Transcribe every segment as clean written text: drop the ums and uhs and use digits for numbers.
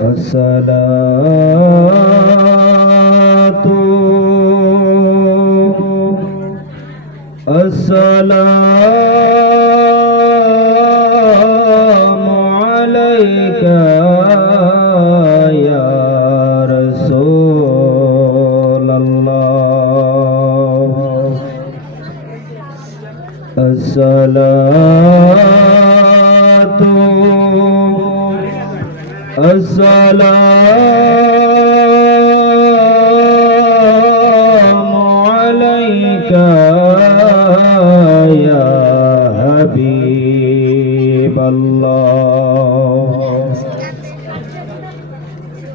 الصلاة السلام عليك يا رسول الله الصلاة السلام عليك يا حبيب الله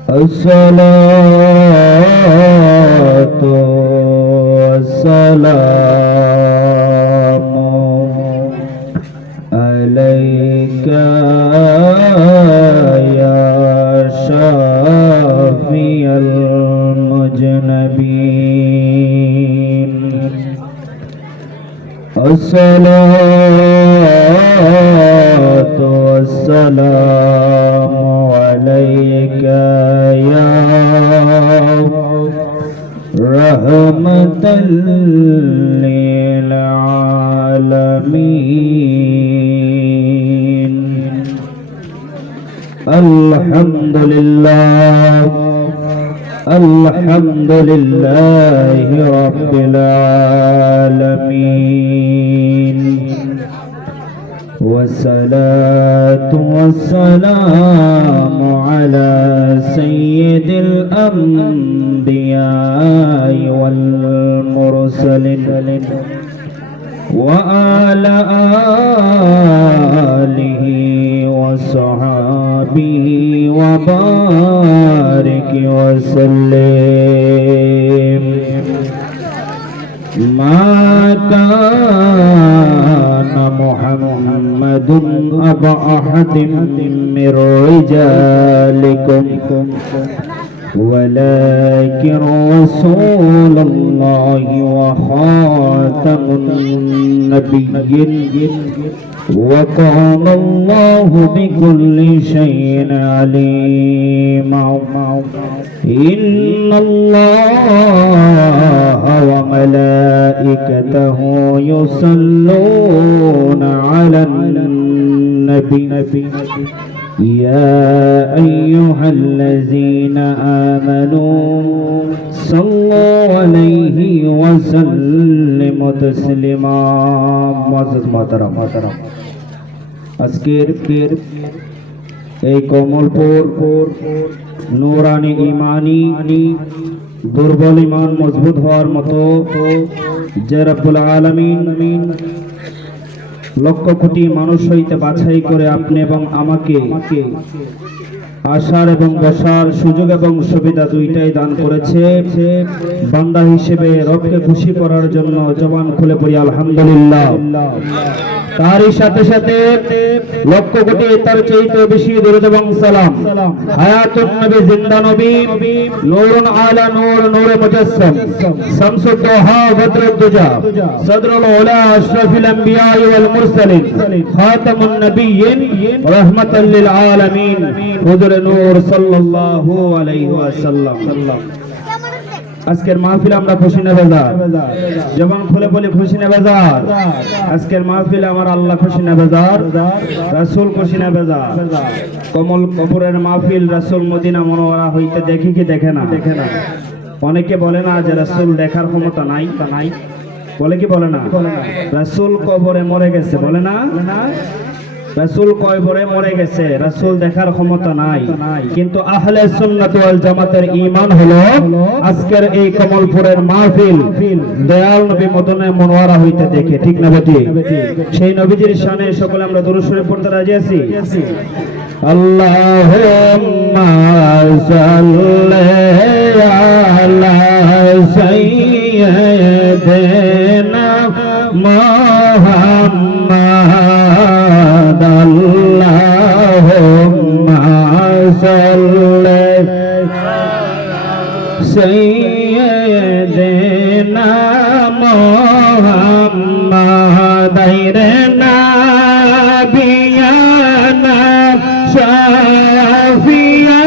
الصلاة والسلام عليك يا شافي المذنبين الصلاة والسلام عليك يا رحمة للعالمين الحمد لله الحمد لله رب العالمين والصلاة والسلام على سيد الأنبياء والمرسلين وعلى آله وصحبه وبارك وسلم ما كان محمد أبا أحد من رجالكم ولكن رسول الله وخاتم النبيين وكان الله بكل شيء عليما إن الله وملائكته يصلون على النبي يا أيها الذين آمنوا صلوا عليه وسلموا تسليما معزز محترم আজকের এই কমলপুর নূরানি ইমানি দুর্বল ইমান মজবুত হওয়ার মতো যে রব্বুল আলামিন লক্ষ কোটি মানুষ হইতে বাছাই করে আপনি এবং আমাকে আসার এবং বসার সুযোগ এবং সুবিধা দুইটাই দান করেছে বান্দা হিসেবে রবকে খুশি করার জন্য জবান খুলে পড়ি আলহামদুলিল্লাহ। তারই সাথে সাথে লক্ষ কোটি তার চাইতে বেশি দরুদ এবং সালাম হায়াতুন নবী জিন্দা নবী নূরুন আলা নূর নূরে মুজাসসাম শামসুদ দুহা বদরুদ দুজা সদরুল উলা আশরাফুল আম্বিয়া ওয়াল মুরসালিন খাতামুন নবিয়্যিন রাহমাতাল লিল আলামিন হুজুর নূর সাল্লাল্লাহু আলাইহি ওয়াসাল্লাম। আজকের মাহফিল আমরা খুশি না বেজার? যেমন খুলে বলি খুশি না বেজার? আজকের মাহফিল আমার আল্লাহ খুশি না বেজার? রাসূল খুশি না বেজার? কমল কপুরের মাহফিল রাসূল মদিনা মুনাওয়ারা হইতে দেখি কি দেখে না? অনেকে বলে না যে রাসূল দেখার ক্ষমতা নাই, তা নাই বলে কি বলে না? রাসূল কবরে মরে গেছে বলে না? রাসূল কবরে মরে গেছে, রাসূল দেখার ক্ষমতা নাই। কিন্তু আহলে সুন্নাত ওয়াল জামাতের ঈমান হলো আজকের এই কমলপুরের মাহফিল দয়াল নবী মদিনা মুনাওয়ারা হইতে দেখে, ঠিক না বেটি? সেই নবীজির শানে সকলে আমরা দরুদ শরীফ পড়তে রাজি আছি। আল্লাহুম্মা সাল্লি আলা সাইয়্যিদিনা মুহাম্মাদ আল্লাহুম্মা সাল্লি সাইয়্যিদিনা মুহাম্মাদ নাবিয়ানা শাফিয়া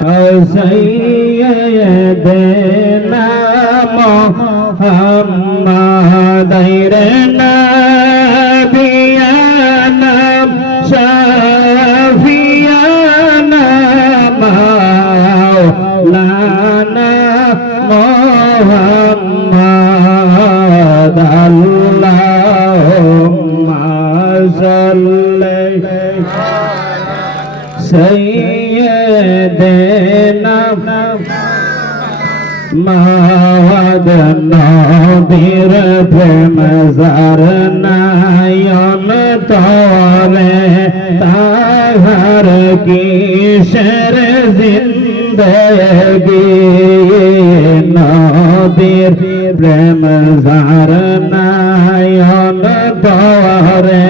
سيدنا محمد نبينا شفيعنا مولانا محمد اللهم صل سيدنا محمد নবীর প্রেম যার নয়ন তরে তাহার কিসের জিন্দগি নবীর প্রেম যার নয়ন তরে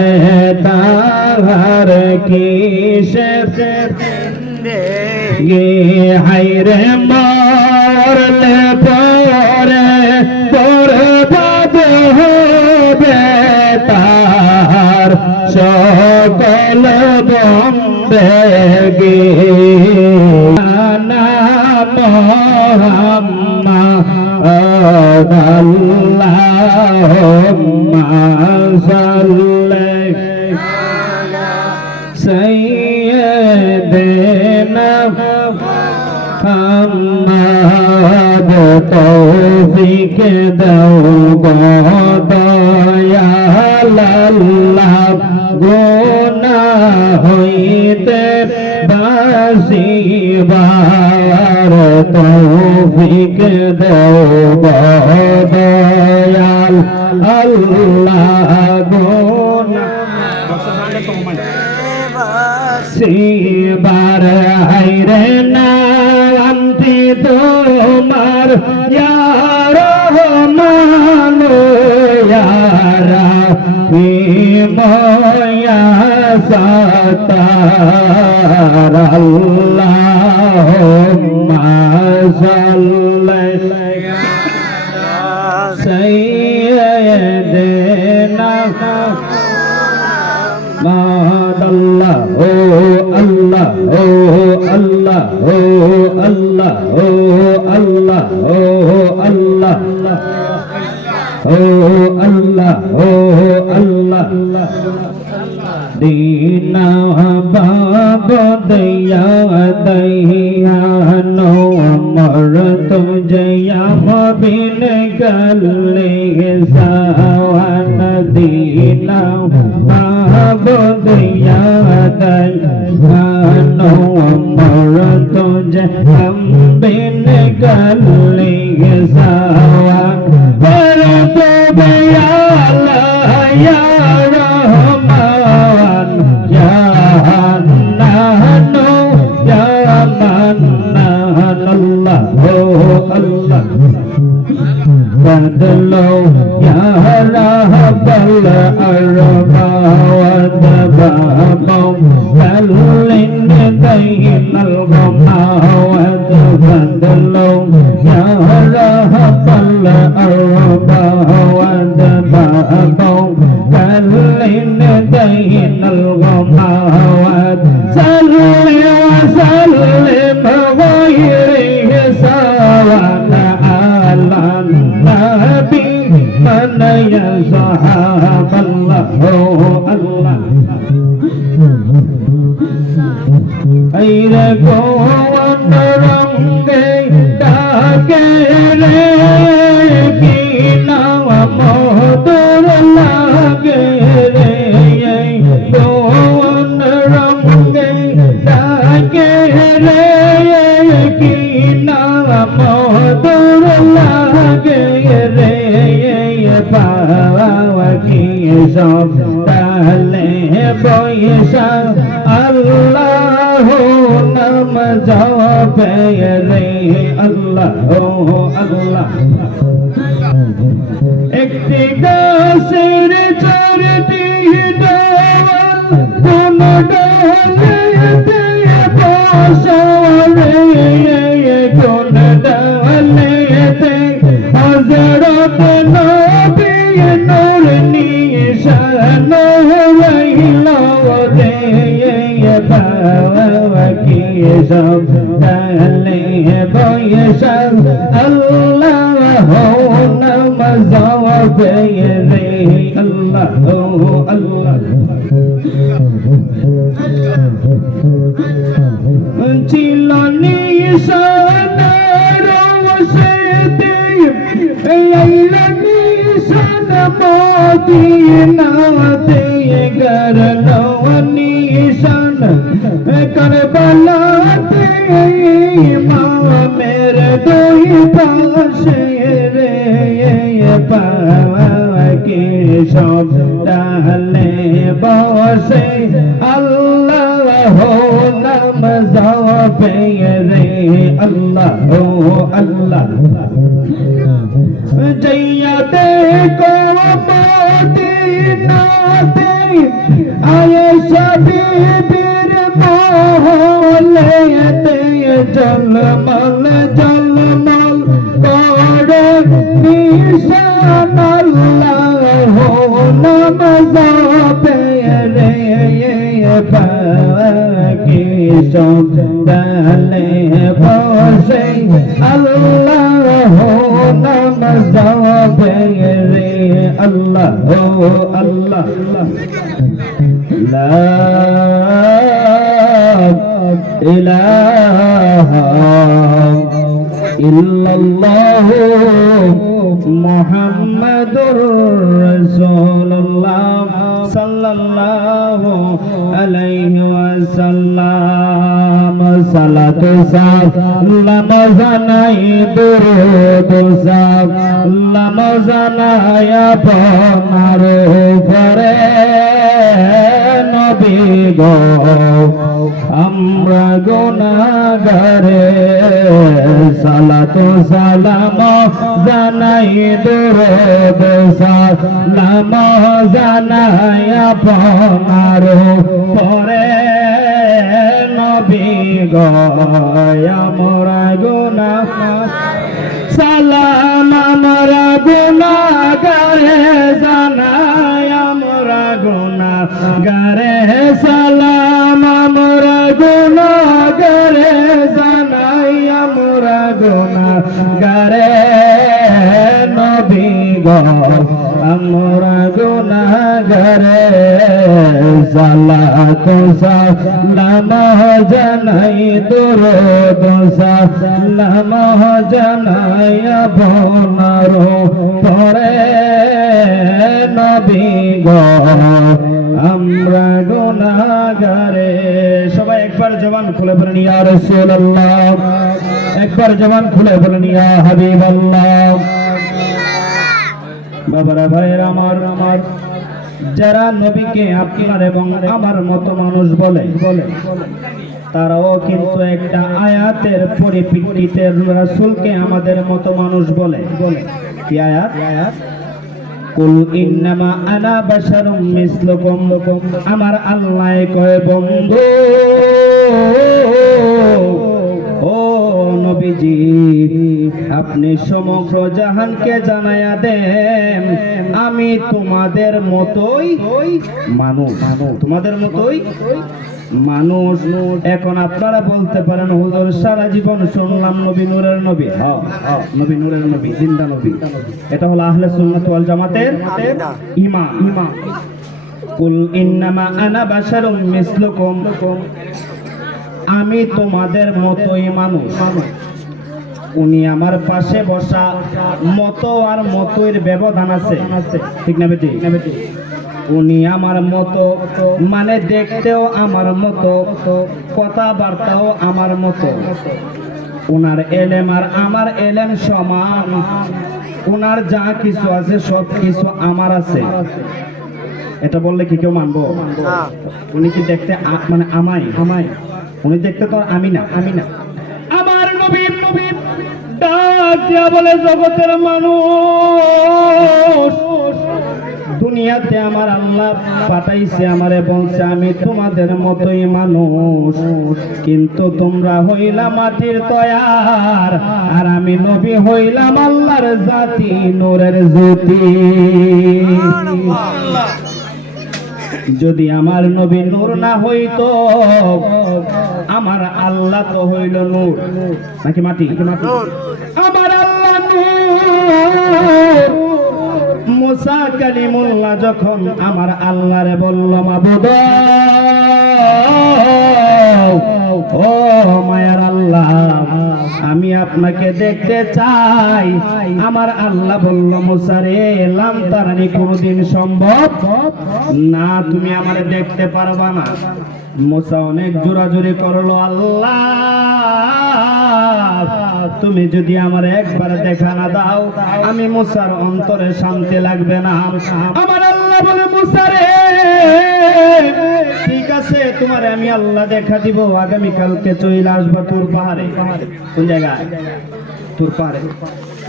তাহার কিসের জিন্দগি হায়রে মরলে পরে বরবাদ হবে তার সকল বন্দেগি নাম মুহাম্মদ আল্লাহুম্মা সাল্লি সাইয়্যিদিনা محمد توفیق دو দয়াল আল্লাহ গুনাহ হইতে বাঁচিবার তৌফিক দাও দয়াল আল্লাহ গুনাহ বাঁচিবার হায়রে নামটি তোমার ইয়া রহমান ইয়া রহিম ইয়া সাত্তার আল্লাহুম্মা সাল্লি সাইয়্যিদিনা محمد الله الله الله الله الله الله الله دينا باب ديا ديا نو مر تجھے بن گلے سوان دينا باب ديا ديا نو مر تجھے بن گلے سوان پر تو بیا یا رحمان یا حنان یا منان اللہ اللہ بدلو یا رب الأرباب وذبابو بلن دين الغماوات بدلو یا رب الأرباب وذبابو بلن دين الغماوات صل وسلم غير سواء على النبي من يصحب الله الله أيرا كون رنگے ڈاکے رے کینا ومہدر لاگے رے كون رنگے ڈاکے رے کینا ومہدر لاگے رے পাওয়াকি সব তাহলে বৈশা আল্লাহু নাম জপে রে আল্লাহ আল্লাহ একটি গাছের চারটি ডাল কোন ডালেতে বসা রে কোন ডালেতে হযরত নবী নূর নিশান হইল রে পাওয়াকি সব ডালে বৈশা আল্লাহ নাম জপে রে আল্লাহ আল্লাহ ছিল নিশানা রওশতে আইলা নিশানা মদিনাতে গরলো নিশানা কারবালাতে ইমামের দুই পাশে রে পাকে সব ডালে বসে আল্লাহ নাম জপে রে আল্লাহ আল্লাহ জইয়া দেখো মদিনাতে আয়েশা বিবির মহলেতে জলমল জলমল করে নিশান আল্লাহ নাম জপে রে পাকি সব ডালে বসে আল্লাহ নাম জপে রে আল্লাহ আল্লাহ লা ইলাহা ইল্লাল্লাহ মুহাম্মাদুর রাসূলুল্লাহ সাল্লাল্লাহু আলাইহি ওয়াসাল্লাম সালাতু সালাম জানাই দুরূদ সালাম জানাই আপনার উপরে নবী গো আমরা গুনাহগারে সালাতু সালাম জানাই দুরূদ সালাম জানাই আপনার উপরে নবী গো আমরা গুনাহগার সালাম আমরা গুনাহগারে জানাই আমরা গুনাহগারে সালাম আমরা গুনাহগারে জানাই আমরা গুনাহগারে নবী গো আমরা গুনাহগারে সালাতু সালাম জানাই দুরূদ সালাম জানাই আপনার উপরে নবী গো আমরা গুনাহগারে সবাই একবার জবান খুলে বলেন ইয়া রাসূলুল্লাহ একবার জবান খুলে বলেন ইয়া হাবিবাল্লাহ বাবারা ভাইরা আমার যারা নবীকে আপনার এবং আমার মতো মানুষ বলে তারাও কিন্তু একটা আয়াতের পরিপ্রেক্ষিতে রাসূলকে আমাদের মতো মানুষ বলে কি আয়াত কুল ইন্নামা আনা বাশারুম মিসলুকুম আমার আল্লাহ কয় বন্ধু ও নবীজি আপনি সমগ্র জাহানকে জানায়া দেন আমি তোমাদের মতোই মানুষ তোমাদের মতোই মানুষ। এখন আপনারা বলতে পারেন হুজুর সারা জীবন শুনলাম নবী নূরের নবী। হ্যাঁ নবী নূরের নবী, জিন্দা নবী। এটা হলো আহলে সুন্নাত ওয়াল জামাতের ঈমান। কুল ইন্নামা আনা বাশারুম মিসলুকুম আমি তোমাদের মতোই মানুষ। উনি আমার পাশে বসা মতো আর মতোর ব্যবধান আছে, ঠিক না বেটি? উনি আমার মতো মানে দেখতেও আমার মতো, কথাবার্তাও আমার মতো। উনার এলেম আর আমার এলেম সমান। উনার যা কিছু আছে সব কিছু আমার আছে। এটা বললে কি কেউ মানবো? উনি কি দেখতে মানে আমায় উনি দেখতে তো আমি না আমার নবী ডাক দিয়া বলে জগতের মানুষ দুনিয়াতে আমার আল্লাহ পাঠাইছে, আমারে বলছে আমি তোমাদের মতোই মানুষ, কিন্তু তোমরা হইলা মাটির তয়ার আর আমি নবী হইলাম আল্লাহর জাতি নূরের জ্যোতি। যদি আমার নবী নূর না হইতো আমার আল্লাহ তো হইল নূর নাকি মাটি? আমার আল্লাহ নূর। মুসা কালিমুল্লাহ যখন আমার আল্লাহরে বলল মাবুদ ও মায়ার আল্লাহ আমি আপনাকে দেখতে চাই, আমার আল্লাহ বলল মুসা রে লাম তারানি কোনদিন সম্ভব না, তুমি আমারে দেখতে পারবা না। মুসা অনেক জোরাজুরি করলো, আল্লাহ তুমি যদি আমার একবার দেখা না দাও আমি মুসার অন্তরে শান্তি লাগবে না। আমার আল্লাহ বলে মুসা রে ঠিক আছে তোমারে আমি আল্লাহ দেখা দিব, আগামী কালকে চলে আসবা তুর পাহাড়ে। কোন জায়গায়? তুর পাহাড়ে।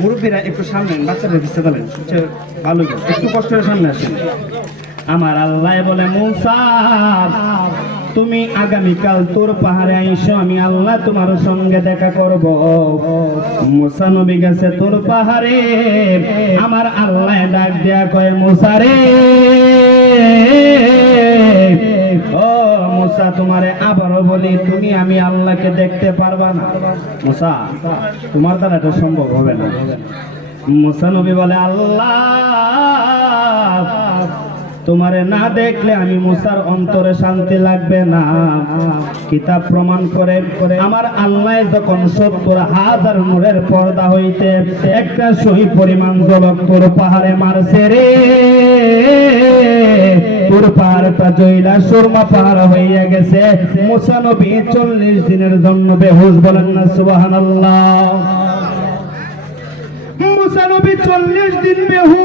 মুরব্বীরা একটু সামনে, বাচ্চাদের দিতে বলেন ভালো, একটু কষ্ট করে সামনে আসেন। আমার আল্লাহ বলে মুসা তুমি আগামীকাল তোর পাহাড়ে আইসো, আমি আল্লাহ তোমার সঙ্গে দেখা করব। মুসা নবী গেছে তোর পাহাড়ে, আমার আল্লাহ ডাক দেয়া কয় মুসা রে ও মুসা তোমারে আবারও বলি তুমি আমি আল্লাহকে দেখতে পারবা না। মুসা তোমার দ্বারা এটা সম্ভব হবে না। মুসা নবী বলে আল্লাহ তোমারে না দেখলে আমি মুসার অন্তরে শান্তি লাগবে না। কিতাব প্রমাণ করে আমার আল্লাহ যখন ৭০,০০০ নূরের পর্দা হইতে একটা সহি পরিমাণ জলক তোর পাহাড়ে মারছে রে, তোর পাহাড়টা জইলা সুরমা পাহাড় হইয়া গেছে। মুসা নবী ৪০ দিনের জন্য বেহুশ, বলেন না সুবহানাল্লাহ। মুসা নবী ৪০ দিন বেহুশ।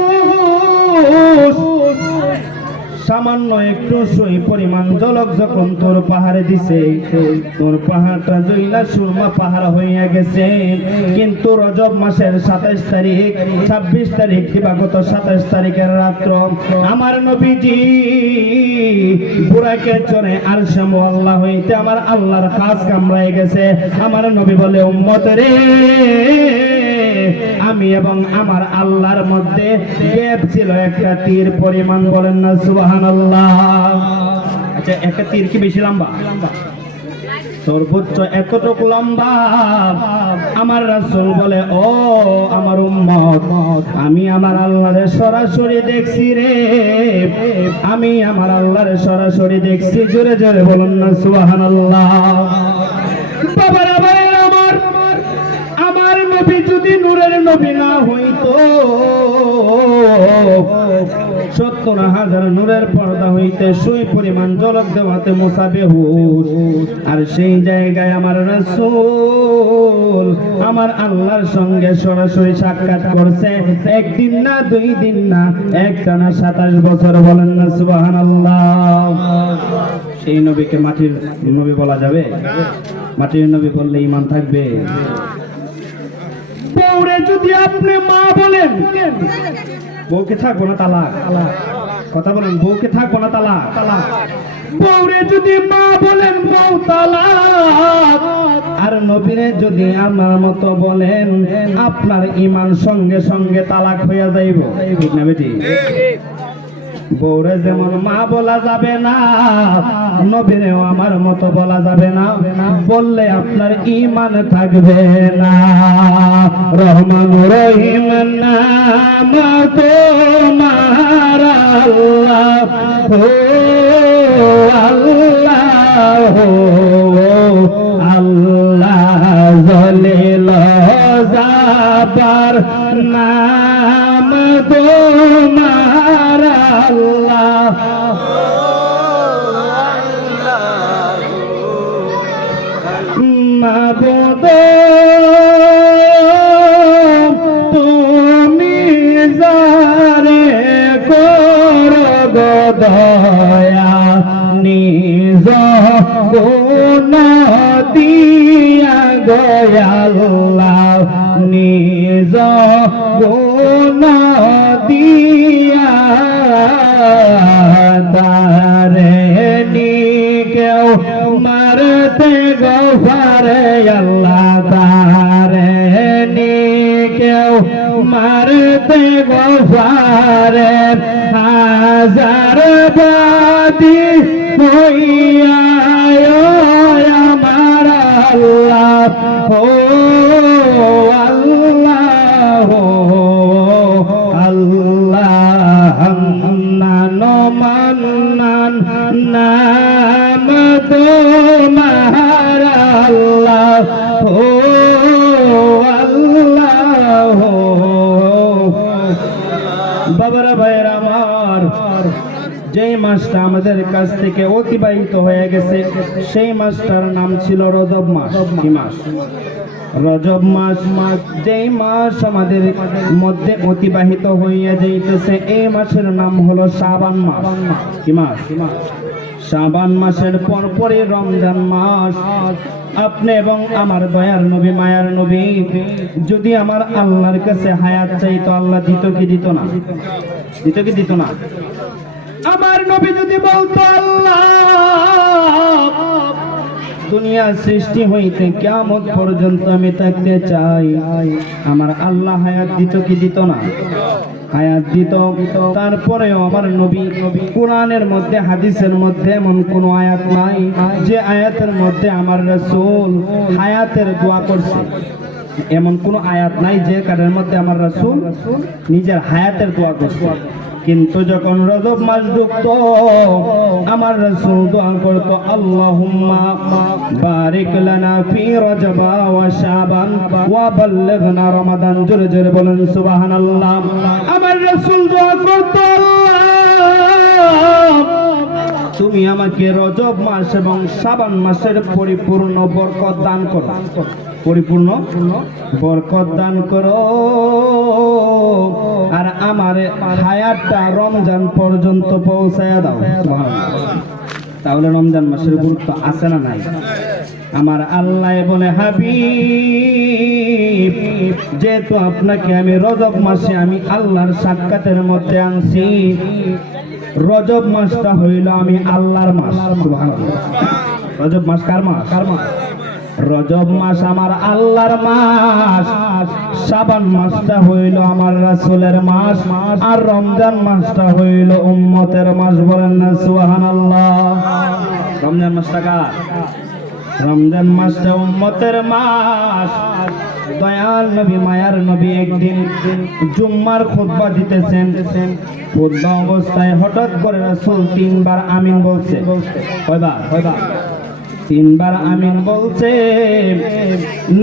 সামান্য একটু সই পরিমাণ জলক যখন তোর পাহাড়ে দিছে, তোর পাহাড়টা জইলা সুরমা পাহাড় হইয়া গেছে। কিন্তু রজব মাসের ২৭ তারিখ ২৬ তারিখ দিবাগত ২৭ তারিখের রাত্র আমার নবীজি বুরাকে চড়ে আরশে মুআল্লা হইতে আমার আল্লাহর খাস কামড়ায় গেছে। আমার নবী বলে উম্মত রে আমি এবং আমার আল্লাহর মধ্যে গ্যাপ ছিল একটা তীর পরিমাণ, বলেন না সুবহানাল্লাহ। আচ্ছা একটা তীর কি বেশি লম্বা? সর্বোচ্চ এতটুকু লম্বা। আমার রাসূল বলে ও আমার উম্মত আমি আমার আল্লাহরে সরাসরি দেখছি রে, আমি আমার আল্লাহরে সরাসরি দেখছি। জোরে জোরে বলেন না সুবহানাল্লাহ। বাবারা আমার নবী যদি নূরের নবী না হইতো ৭০,০০০ নূরের পর্দা হইতে সুই পরিমাণ জলক দেওয়াতে মুসা বেহুশ। আর সেই জায়গায় আমার রাসূল আমার আল্লাহর সঙ্গে সরাসরি সাক্ষাৎ করছে। একদিন না ২ দিন না, একটানা ২৭ বছর, বলেন না সুবহানাল্লাহ। সেই নবীকে মাটির নবী বলা যাবে? মাটির নবী বললে ঈমান থাকবে? বউরে যদি আপনি মা বলেন, বউকে থাকবো না তালাক? কথা বলেন, বউকে থাকবো না তালাক? বউরে যদি মা বলেন বউ তালাক, আর নবীরে যদি আমার মতো বলেন আপনার ঈমান সঙ্গে সঙ্গে তালাক হইয়া যাইব, ঠিক না বেটি? বউরে যেমন মা বলা যাবে না, নবীরেও আমার মতো বলা যাবে না। বললে আপনার ঈমান থাকবে না। রহমান রহিম নাম তোমার আল্লাহ হো আল্লাহ হো আল্লাহ জলিল জাবার নাম তোমার আল্লাহ মাবুদ তুমি যারে করো দয়া নিজ গুণ দিয়া গয়াল্লাহ নিজ গুণ দিয়া তারে কেউ মারতে গফারে আল্লাহ তারে কেউ মারতে গফারে হাজার রাজি হইয়া আমার আল্লাহ ও আল্লাহ আল্লাহ হান্নান মান্নান নাম তোমার আল্লাহ ও আল্লাহ। বাবারা ভাইয়েরা আমার, যেই মাসটা আমাদের কাছ থেকে অতিবাহিত হয়ে গেছে সেই মাসটার নাম ছিল রজব মাস। কি মাস? রজব মাস। যেই মাস আমাদের মধ্যে অতিবাহিত হইয়া যাইতেছে এই মাসের নাম হলো শাবান মাস। কি মাস? শাবান মাসের পরপরই রমজান মাস। আপনি এবং আমার দয়ার নবী মায়ার নবী যদি আমার আল্লাহর কাছে হায়াত চাইতো, আল্লাহ দিত কি দিত না? দিত কি দিত না? আমার নবী যদি বলতো আল্লাহ দুনিয়া সৃষ্টি হইতে কিয়ামত পর্যন্ত আমি থাকতে চাই, আমার আল্লাহ হায়াত দিত কি দিত না? হায়াত দিত। তারপরেও আমার নবী কোরআনের মধ্যে হাদিসের মধ্যে এমন কোন আয়াত নাই যে আয়াতের মধ্যে আমার রাসূল হায়াতের দোয়া করছে। এমন কোন আয়াত নাই যে কারের মধ্যে আমার রাসূল নিজের হায়াতের দোয়া করছে। কিন্তু যখন রজব মাস ঢুকতো আমার রাসূল দোয়া করতো আল্লাহুম্মা বারিক লানা ফি রজব ওয়া শাবান ওয়া বাল্লিগনা রমাদান। জোরে জোরে বলেন সুবহানাল্লাহ। আমার রাসূল দোয়া করতো আল্লাহ তুমি আমাকে রজব মাস এবং শাবান মাসের পরিপূর্ণ বরকত দান করো, পরিপূর্ণ বরকত দান করো, আর আমার হায়াতটা রমজান পর্যন্ত পৌঁছায়া দাও। তাহলে রমজান মাসের গুরুত্ব আছে না নাই? আমার আল্লাহ বলে হাবিব যেহেতু আপনাকে আমি রজব মাসে আমি আল্লাহর সাক্ষাতের মধ্যে আনছি, রজব মাসটা হইল আমি আল্লাহর মাস। সুবহানাল্লাহ। রজব মাস কার মাস? রজব মাস আমার আল্লাহর মাস, শাবান মাসটা হইল আমার রাসূলের মাস, আর রমজান মাসটা হইল উম্মতের মাস। বলেন না সুবহানাল্লাহ। রমজান মাসটা কার? রমজান মাসটা উম্মতের মাস। দয়াল নবী মায়ার নবী একদিন জুম্মার খুতবা দিতেছেন। খুতবা অবস্থায় হঠাৎ করে রাসূল তিনবার আমিন বলছে। কয়বার? তিনবার আমিন বলছে।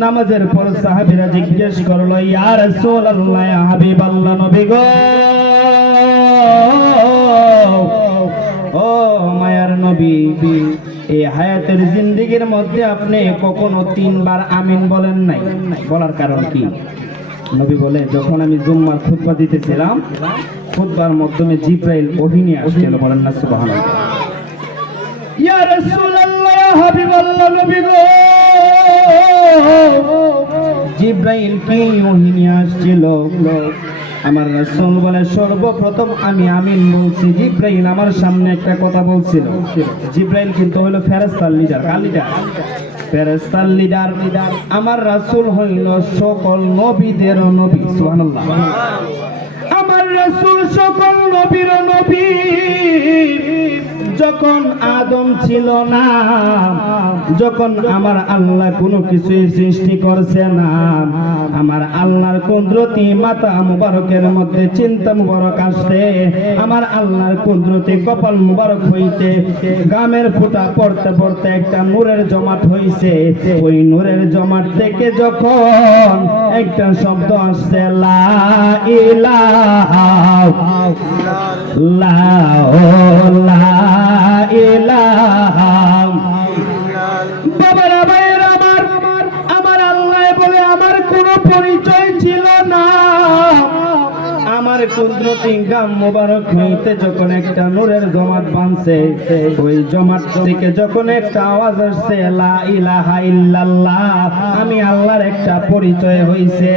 নামাজের পর সাহাবীরা জিজ্ঞেস করলো ইয়া রাসূলুল্লাহ, ইয়া হাবিবাল্লাহ, নবী গো, ও মায়ার নবী, এই হায়াতের জিন্দেগির মধ্যে আপনি কখনো তিনবার আমিন বলেন নাই, বলার কারণ কি? নবী বলে যখন আমি জুম্মার খুতবা দিতেছিলাম খুতবার মাধ্যমে জিবরাইল ওহী নিয়ে আসছিল। বলেন না সুবহানাল্লাহ। ইয়া রাসূলুল্লাহ, ইয়া হাবিবাল্লাহ, নবী গো, জিবরাইল কি ওহী নিয়ে আসছিল? আমার রাসূল বলে সর্বপ্রথম আমি আমিন বলছি, জিবরাইল আমার সামনে একটা কথা বলছিল। জিবরাইল কিন্তু হলো ফেরেশতার লিডার। কার লিডার? ফেরেশতার লিডার। আমার রাসূল হইল সকল নবীদের নবী। সুবহানাল্লাহ। আমার রাসূল সকল নবীর নবী। যখন আদম ছিল না, যখন আমার আল্লাহ কোনো কিছু সৃষ্টি করছে না, আমার আল্লাহর কুদরতি মাথা মুবারকের মধ্যে চিন্তা মুবারক আসছে, আমার আল্লাহর কুদরতি কপাল মুবারক হইতে গামের ফোঁটা পড়তে পড়তে একটা নূরের জমাট হইছে। ওই নূরের জমাট থেকে যখন একটা শব্দ আসছে লা ইলাহা বাবারা ভাইয়েরা আমার আল্লাহ বলে আমার কোনো পরিচয় ছিল না। আমার কুদরতি গাম মোবারক হইতে যখন একটা নূরের জমাট বানছে, ওই জমাট থেকে যখন একটা আওয়াজ আসছে লা ইলাহা ইল্লাল্লাহ, আমি আল্লাহর একটা পরিচয় হইছে।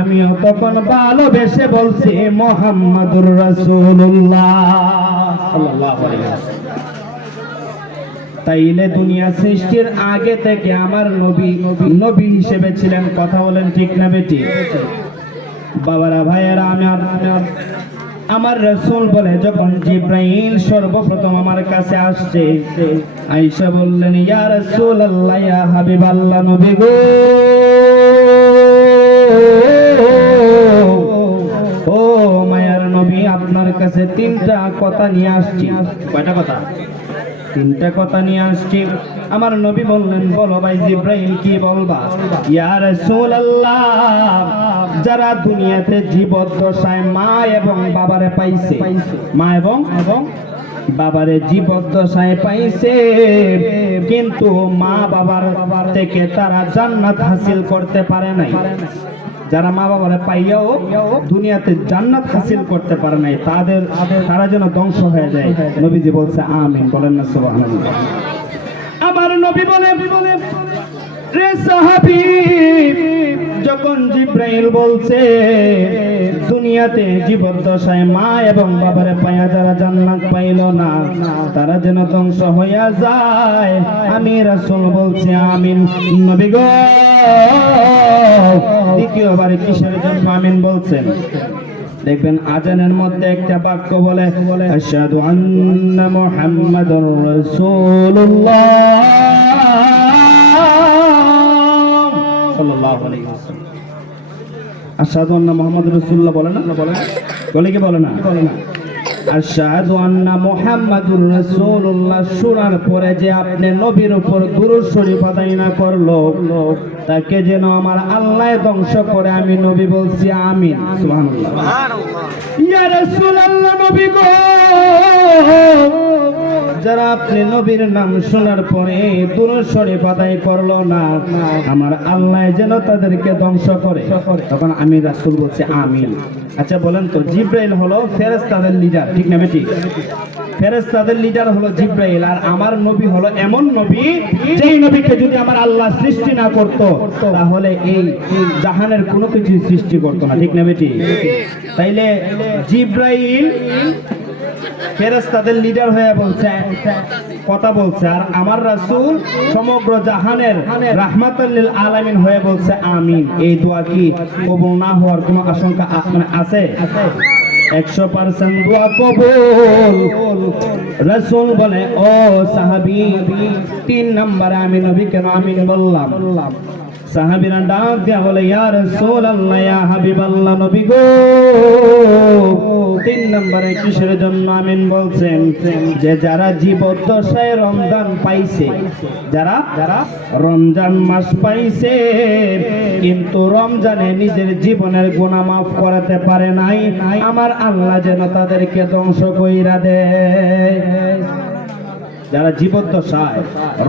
আমিও তখন ভালোবেসে বলছি মুহাম্মাদুর রাসূলুল্লাহ সাল্লাল্লাহু আলাইহি ওয়াসাল্লাম। তাইলে দুনিয়া সৃষ্টির আগে থেকে আমার নবী নবী হিসেবে ছিলেন। কথা বলেন ঠিক না বেটি? বাবারা ভাইয়েরা আমার রাসূল বলে যখন জিব্রাইল সর্বপ্রথম আমার কাছে আসছে, আয়েশা বললেন ইয়া রাসূলুল্লাহ ইয়া হাবিবাল্লাহ নবী গো, ও মায়ার নবী আপনার কাছে তিনটা কথা নিয়ে আসছি। কয়টা কথা? তিনটা কথা নিয়ে আসছি। আমার নবী বললেন বলো ভাই জিব্রাইল কি বলবা? ইয়া রাসূলুল্লাহ যারা দুনিয়াতে জীবদ্দশায় মা এবং বাবারে পাইছে, মা এবং বাবারে জীবদ্দশায় পাইছে, কিন্তু মা বাবার থেকে তারা জান্নাত হাসিল করতে পারে নাই, যারা মা বাবারে পাইয়াও দুনিয়াতে জান্নাত হাসিল করতে পারে নাই, তারা যেন ধ্বংস হয়ে যায়। নবীজি বলছে আমিন, বলেন না সুবহানাল্লাহ। আমার নবী বলে রে সাহাবী, যখন জিব্রাইল বলছে দুনিয়াতে জীবদ্দশায় মা এবং বাবারে পাইয়া যারা জান্নাত পাইল না, তারা যেন ধ্বংস হইয়া যায়, আমি রাসূল বলছি আমিন। নবী গো দ্বিতীয়বার কিসের জন্য আমিন বলছেন? দেখবেন আজানের মধ্যে একটা বাক্য বলে আশহাদু আন্না মুহাম্মাদুর রাসূলুল্লাহ সাল্লাল্লাহু আলাইহি ওয়াসাল্লাম। আশহাদু আন্না মুহাম্মাদুর রাসূলুল্লাহ বলে না? বলে কি বলে না? আশহাদু আন্না মুহাম্মাদুর রাসূলুল্লাহ শোনার পরে যে আপনি নবীর উপর দুরূদ শরীফ আদায় না করলো, তাকে যেন আমার আল্লাহ ধ্বংস করে, আমি নবী বলছি আমিন। সুবহানাল্লাহ। ইয়া রাসূলুল্লাহ নবী গো, যারা আপনি নবীর নাম শোনার পরে দুরূদ শরীফ আদায় করলো না, আমার আল্লাহ যেন তাদেরকে ধ্বংস করে, তখন আমি রাসূল বলছি আমিন। আচ্ছা বলেন তো, জিব্রাইল হলো ফেরেশতাদের লিডার, ঠিক না বেটি? ফেরেশতাদের লিডার হলো জিব্রাইল, আর আমার নবী হলো এমন নবী যেই নবীকে যদি আমার আল্লাহ সৃষ্টি না করত, তাহলে এই জাহানের কোনো কিছু সৃষ্টি করতো না, ঠিক না বেটি? তাইলে জিব্রাইল ফেরেশতাদের লিডার হয়ে বলছে, কথা বলছে, আর আমার রাসূল সমগ্র জাহানের রাহমাতুল লিল আলামিন হয়ে বলছে আমিন। এই দোয়া কি কবুল না হওয়ার কোনো আশঙ্কা আছে? 100% দোয়া কবুল। রাসূল বলে ও সাহাবী, 3 নম্বরে আমি নবী কেন আমিন বললাম? সাহাবীরা ডাক দিয়া বলে ইয়া রাসূলুল্লাহ ইয়া হাবিবাল্লাহ নবী গো, 3 নম্বরে কিসের জন্য আমিন বলছেন? যে যারা জীবদ্দশায় রমজান পাইছে, যারা রমজান মাস পাইছে কিন্তু রমজানে নিজের জীবনের গুনাহ মাফ করাতে পারে নাই, আমার আল্লাহ যেন তাদেরকে ধ্বংস কইরা দেয়। যারা জীবদ্দশায়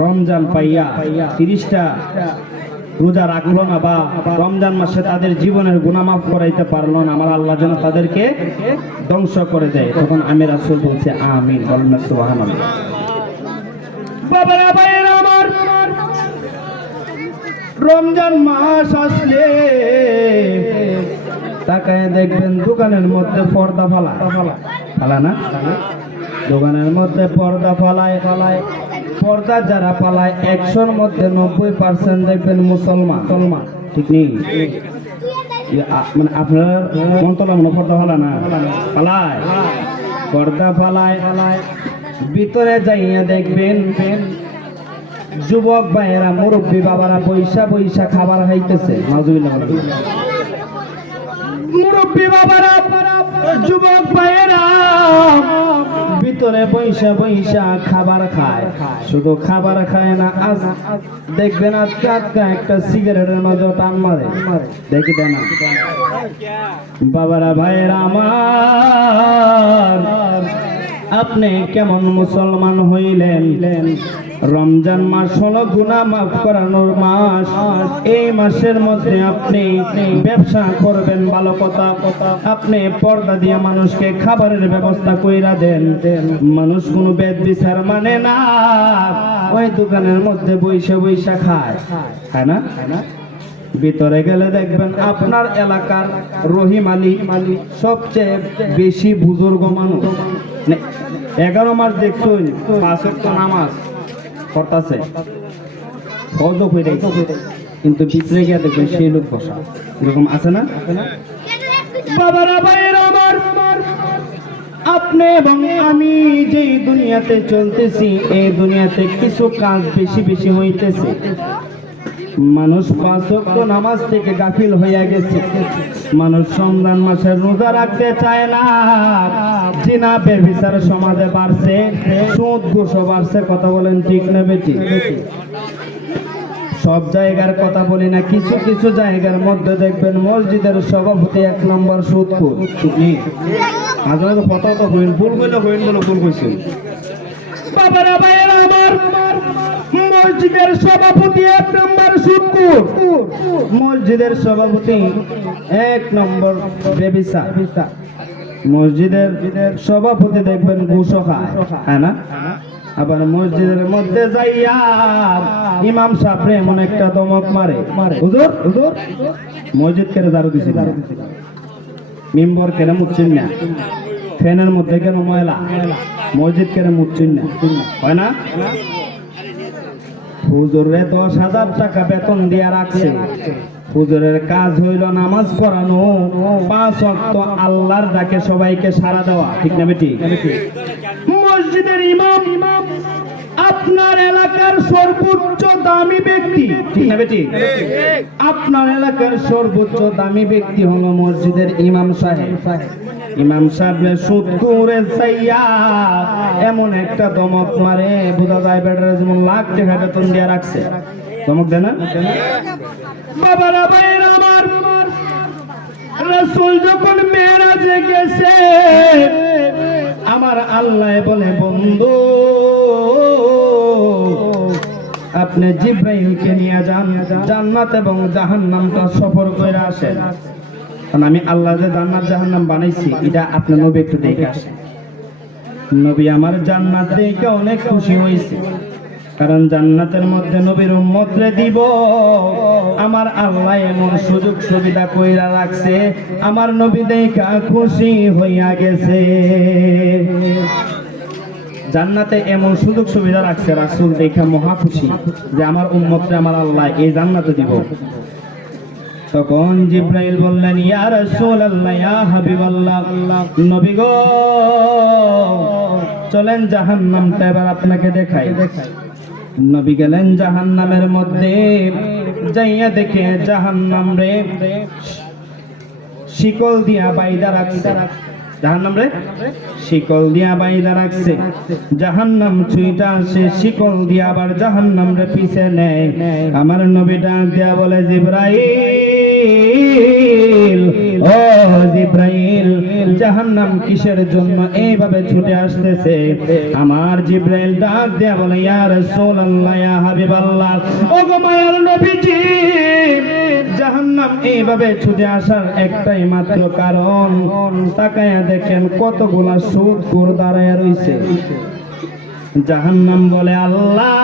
রমজান পাইয়া 30টা রোজা রাখলো না বা রমজান মাসে তাদের জীবনের গুনাহ মাফ করাইতে পারলো না, আমার আল্লাহ যেন তাদেরকে ধ্বংস করে দেয়, তখন আমি রাসূল বলছি আমিন, বলেন না সুবহানাল্লাহ। বাবারা ভাইরা আমার, রমজান মাস আসলে তাকায় দেখবেন দোকানের মধ্যে পর্দা ফালা না, দোকানের মধ্যে পর্দা ফালায়, পর্দা যারা পালায় 100-র মধ্যে 90% দেখবেন মুসলমান, ঠিক নেই? মানে আপনার মন্তলা মনে পর্দা ফালা না, পালায় পর্দা ফালায়, ভিতরে যাইয়া দেখবেন যুবক ভাইয়েরা মুরব্বী বাবারা বৈশা খাবার খাইতেছে, নাউজুবিল্লাহ। মুরব্বী বাবারা যুবক ভাইয়েরা ভিতরে বৈশা খাবার খায়, শুধু খাবার খায় না, আজ দেখবেন আজকা একটা সিগারেটের মাঝে টান মারে, দেখি দেয় না। বাবারা ভাইয়েরা আমার, আপনি কেমন মুসলমান হইলেন? রমজান মাস হলো গুনাহ মাফ করানোর মাস। এই মাসের মধ্যে আপনি ব্যবসা করবেন, ভালো কথা, আপনি পর্দা দিয়ে মানুষকে খাবারের ব্যবস্থা কইরা দেন। মানুষ কোনো বেদ বিচার মানে না, ওই দোকানের মধ্যে বৈশা খায় না। ভিতরে গেলে দেখবেন আপনার এলাকার রহিম আলী সবচেয়ে বেশি বুজুর্গ মানুষ, 11 মাস দেখছুন 5 ওয়াক্ত নামাজ করতেছে, কিন্তু ভিতরে গিয়ে দেখবেন সেই লোক বসা, এরকম আছে না? বাবারা ভাইয়েরা আমার, আপনি এবং আমি যেই দুনিয়াতে চলতেছি এই দুনিয়াতে কিছু কাজ বেশি বেশি হইতেছে। মানুষ 5 ওয়াক্ত নামাজ থেকে গাফিল হইয়া গেছে। মানুষ রমজান মাসের রোজা রাখতে চায় না। জিনা ব্যভিচার সমাজে বাড়ছে, সুদ ঘুষও বাড়ছে। কথা বলেন ঠিক না বেটি? সব জায়গার কথা বলি না, কিছু কিছু জায়গার মধ্যে দেখবেন মসজিদের সভাপতি 1 নম্বর সুদখোর। মাঝে মাঝে কথা তো হইন, ভুল কইলে হইন বলে ভুল কইছেন। বাবারা ভাইয়েরা আমার, মসজিদের সভাপতি 1 নম্বর সুদখোর। মসজিদের সভাপতি 1 নম্বর ব্যভিচার। মসজিদের সভাপতি দেখবেন ঘুষও খায়, হ্যাঁ না? আবার মসজিদের মধ্যে যাইয়া ইমাম সাহেব এমন একটা দমক মারে, হুজুর হুজুর মসজিদ কেন ঝাড়ু দিছিল, মিম্বর কেন মুছছেন না, ফ্যানের মধ্যে কেন ময়লা, মসজিদ কেন মুছছেন না, হয় না? হুজুরে 10,000 টাকা বেতন দিয়া রাখছে। হুজুরের কাজ হইল নামাজ পড়ানো, 5 ওয়াক্ত আল্লাহর ডাকে সবাইকে সাড়া দেওয়া, ঠিক না বেটি? মসজিদের ইমাম আপনার এলাকার সর্বোচ্চ দামি ব্যক্তি, ঠিক না বেটি? আপনার এলাকার সর্বোচ্চ দামি ব্যক্তি হলো মসজিদের ইমাম সাহেব। ইমাম সাহেবের সুদখোরে চাইয়া এমন একটা দমক মারে, বোঝা যায় বেটার যেমন লাখ টাকা বেতন দিয়ে রাখছে। দমক দেয় না? বাবারা ভাইয়েরা আমার, রাসূল যখন মেরাজে গেছে, আমার আল্লাহ বলে, বন্ধু আপনি জিব্রাইলকে নিয়ে যান, জান্নাত এবং জাহান্নামটা সফর করে আসেন। কারণ আমি আল্লাহ যে জান্নাত জাহান্নাম বানাইছি এটা আপনি নবী একটু দেখে আসেন। নবী আমার জান্নাত দেখে অনেক খুশি হয়েছে, কারণ জান্নাতের মধ্যে নবীর উম্মতরে দিব। আমার আল্লাহ এমন সুযোগ সুবিধা কইরা রাখছে, আমার নবী দেখা খুশি হইয়া গেছে। জান্নাতে এমন সুযোগ সুবিধা রাখছে, রাসূল দেখা মহা খুশি যে আমার উম্মতরে আমার আল্লাহ এই জান্নাতে দিব। তখন জিব্রাইল বললেন, ইয়া রাসূলুল্লাহ, ইয়া হাবিবাল্লাহ, নবী গো চলেন জাহান্নামটা এবার আপনাকে দেখাই। নবী গেলেন জাহান্নামের মধ্যে, যাইয়া দেখে জাহান্নাম রে শিকল দিয়া বাইদা রাখছে। জাহান্নাম রে শিকল দিয়া বাইদা রাখছে। জাহান্নাম ছুঁইটা আসে, শিকল দিয়া আবার জাহান্নাম রে পিছে নেয়। আমার নবী ডাক দিয়া বলে, জিব্রাইল, ও জিব্রাইল, জাহান্নাম কিসের জন্য এইভাবে ছুটে আসতেছে? আমার জিব্রাইল ডাক দিয়া বলে, ইয়া রাসূলুল্লাহ, ইয়া হাবিবাল্লাহ, ও গো মায়ার নবীজি, জাহান্নাম এইভাবে ছুটে আসার একটাই মাত্র কারণ, তাকায়া দেখেন কতগুলা সুদখোর দাঁড়ায় রইছে। জাহান্নাম বলে, আল্লাহ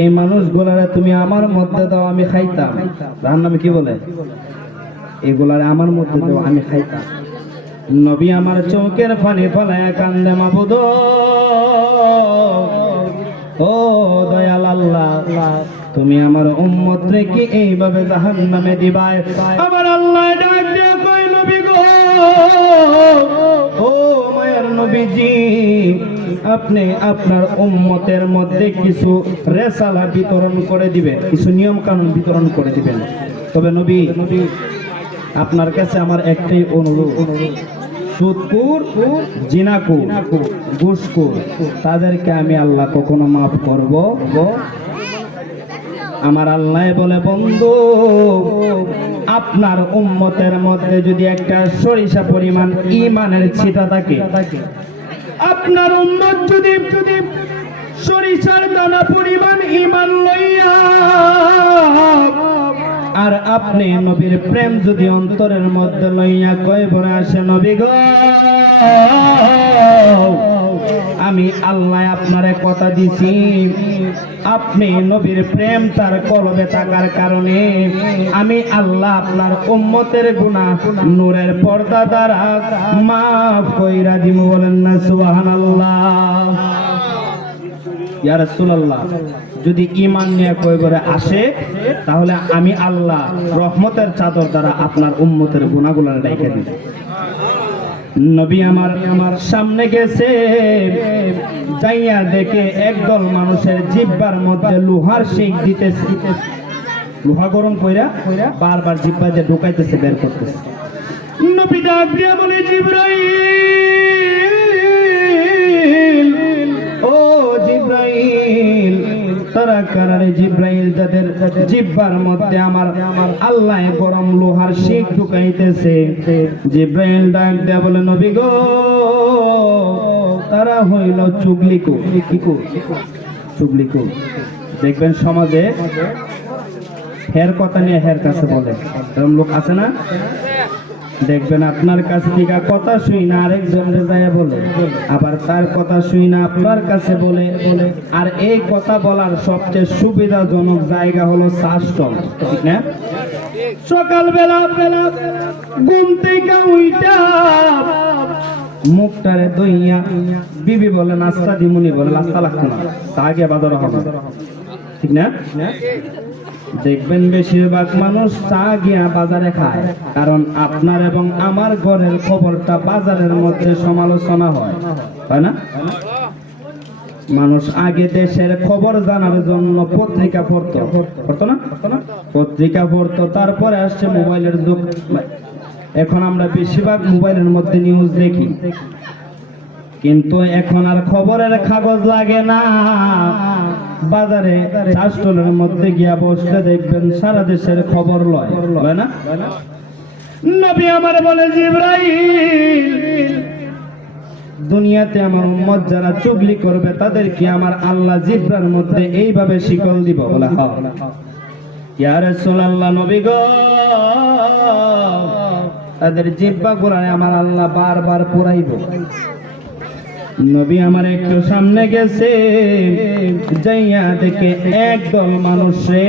এই মানুষগুলারে তুমি আমার মধ্যে দাও, আমি খাইতাম। জাহান্নামে কি বলে? এগুলারে আমার মধ্যে দাও, আমি খাইতাম। নবী আমার চোখের পানি ফলায় কান্দে, মাবুদ ও দয়াল আল্লাহ, তুমি আমার উম্মত রেখে এইভাবে জাহান্নামে দিবাই। আমার আল্লাহ ডাক দিয়ে কই, নবী গো, ও মায়ার নবীজি, আপনি আপনার উম্মতের মধ্যে কিছু রেসালা বিতরণ করে দিবেন, কিছু নিয়ম কানুন বিতরণ করে দিবেন। তবে নবী আপনার কাছে আমার একটাই অনুরোধ, সুদখোর, জিনাখোর, ঘুষখোর তাদেরকে আমি আল্লাহ কখনো মাফ করব? আমার আল্লাহ বলে, বন্ধু আপনার উম্মতের মধ্যে যদি একটা সরিষা পরিমাণ ঈমানের ছিটা থাকে, আপনার উম্মত যদি সরিষার দানা পরিমাণ ঈমান লইয়া আর আপনি নবীর প্রেম যদি অন্তরের মধ্যে লইয়া কয় বলে আসে, নবী গো আমি আল্লাহ আপনারে কথা দিছি, আপনি নবীর প্রেম তার কলবে থাকার কারণে আমি আল্লাহ আপনার উম্মতের গুনাহ নূরের পর্দা দ্বারা মাফ কইরা দিব। বলেন না সুবহানাল্লাহ। ইয়া রাসূলুল্লাহ, যদি ঈমান নিয়ে কয় করে আসে তাহলে আমি আল্লাহ রহমতের চাদর দ্বারা আপনার উম্মতের গুনাহগুলো ঢেকে দিব। নবী আমার সামনে গেছে, যাইয়া দেখে একদল মানুষের জিহ্বার মধ্যে লোহার শিক দিতেছে, লোহা গরম কইরা বারবার জিহ্বা দিয়ে ঢুকাইতেছে, বের করতেছে। নবী ডাক দিয়া বলে, জিবরাইল, ও জিবরাইল, তারা কারারে জিবরাইল, যাদের জিহ্বার মধ্যে আমার আল্লাহ গরম লোহার শিক ঢুকাইতেছে। জিবরাইল ডাক দিয়া বলে, নবী গো, তারা হইল চুগলিকু। চুগলিকু দেখবেন সমাজে হের কথা নিয়ে হের কাছে বলে, এরকম লোক আছে না? দেখবেন আপনার কাছ থেকে কথা শুই না আরেকজনের যায় বলে, আবার তার কথা শুই না আপনার কাছে বলে। আর এই কথা বলার সবচেয়ে সুবিধাজনক জায়গা হলো চাষটল, ঠিক না? সকালবেলা ঘুম থেকে উইটা মুখটারে দইয়া বিবি বলে নাস্তা দিমুনি, বলে নাস্তা লাগতো না, তা আগে বাদর হবে, ঠিক না? দেখবেন বেশিরভাগ মানুষ চা গিয়া বাজারে খায়, কারণ আপনার এবং আমার ঘরের খবরটা বাজারের মধ্যে সমালোচনা হয়, তাই না? মানুষ আগে দেশের খবর জানার জন্য পত্রিকা পড়তো না? পত্রিকা পড়তো, তারপরে আসছে মোবাইলের যুগ। এখন আমরা বেশিরভাগ মোবাইলের মধ্যে নিউজ দেখি, কিন্তু এখন আর খবরের কাগজ লাগে না। বাজারে চাষটলের মধ্যে গিয়া বসলে দেখবেন সারা দেশের খবর লয় না? নবী আমার বলে, জিবরাইল, দুনিয়াতে আমার উম্মত যারা চুগলি করবে তাদেরকে আমার আল্লাহ জিহ্বার মধ্যে এইভাবে শিকল দিব। বলে, ইয়া রাসূলুল্লাহ, নবী গো, তাদের জিহ্বা গুলায় আমার আল্লাহ বারবার পুরাইব। নবী আমার একটু সামনে গেছে, যাইয়া দেখে একদল মানুষে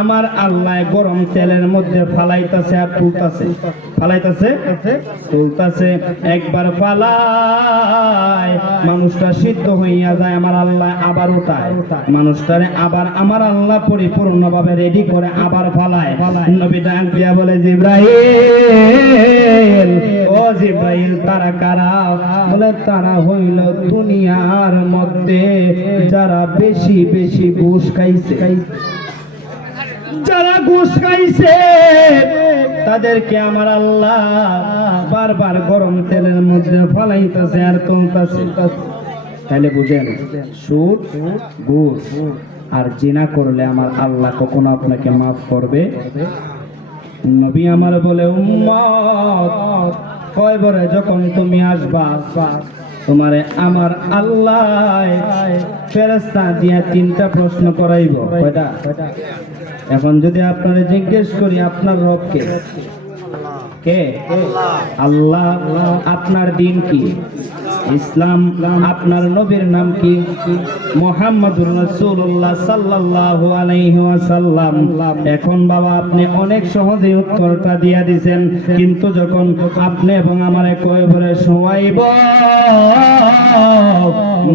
আমার আল্লাহ গরম তেলের মধ্যে ফালাইতাছে আর তুলতাছে। একবার ফালায় মানুষটা সিদ্ধ হইয়া যায়, আমার আল্লাহ আবার উঠায় মানুষটারে, আবার আমার আল্লাহ পরিপূর্ণভাবে রেডি করে আবার ফালায়। নবী ডাক দিয়া বলে, জিবরাইল, ও জিবরাইল, তারা কারা? বলে, তারা হইল দুনিয়ার মধ্যে যারা বেশি বেশি ঘুষ খাইছে। যারা ঘুষ খাইছে তাদেরকে আমার আল্লাহ বারবার গরম তেলের মধ্যে ফালাইতেছে আর তুলতেছে। তাহলে বুঝেন, সুদ, ঘুষ আর জিনা করলে আমার আল্লাহ কখনো আপনাকে মাফ করবে? নবী আমার বলে, উম্মত, কয়বারে যখন তুমি আসবা তোমারে আমার আল্লাহ ফেরেশতা দিয়া 3টা প্রশ্ন করাইব। কয়টা? এখন যদি আপনারা জিজ্ঞেস করি আপনার রব কে? আল্লাহ। আপনার দিন কি? ইসলাম। আপনার নবীর নাম কি? মুহাম্মদুর রাসূলুল্লাহ সাল্লাল্লাহু আলাইহি ওয়াসাল্লাম। এখন বাবা আপনি অনেক সহজে উত্তরটা দিয়া দিবেন, কিন্তু যখন আপনি এবং আমারে কয়বারে শোয়াইব,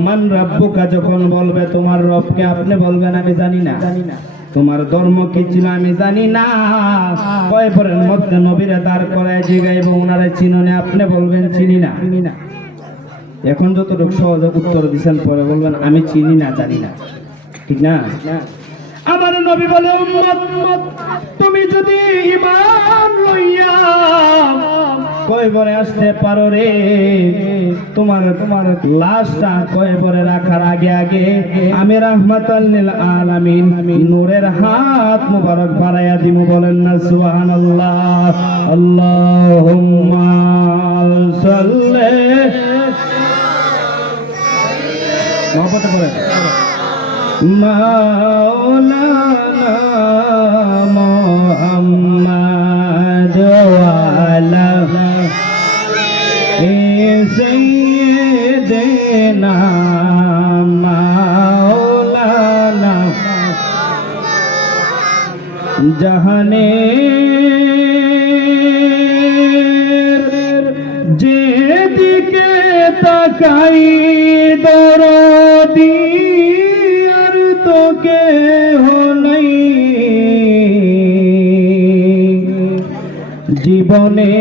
মান রাব্বুকা যখন বলবে তোমার রবকে, আপনি বলবেন আমি জানি না। তোমার ধর্ম কি ছিল আমি জানি না। কয়বারের মধ্যে নবীরে দাঁড় করায় জিগাইব, ওনারে চিনুনে, আপনি বলবেন চিনি না। এখন যতটুকু সহজে উত্তর দিচ্ছেন, পরে বলবেন আমি চিনি না, জানি না, ঠিক না? আমার নবী বলে, উম্মত, তুমি যদি ঈমান লইয়া কয়বারে আসতে পারো রে, তোমার লাশটা কয়বারে রাখার আগে আমি রাহমাতাল লিল আলামিন নূরের হাত মুবারক বাড়াইয়া দিমু। বলেন না সুবহানাল্লাহ। আল্লাহুম্মা সাল্লি মহব্বতে বলেন, মাওলানা মুহাম্মদ ওয়া আলা সাইয়্যিদিনা মাওলানা। জাহানের যেদিকে তাকাই দরদি আর তো কেহ নাই, জীবনে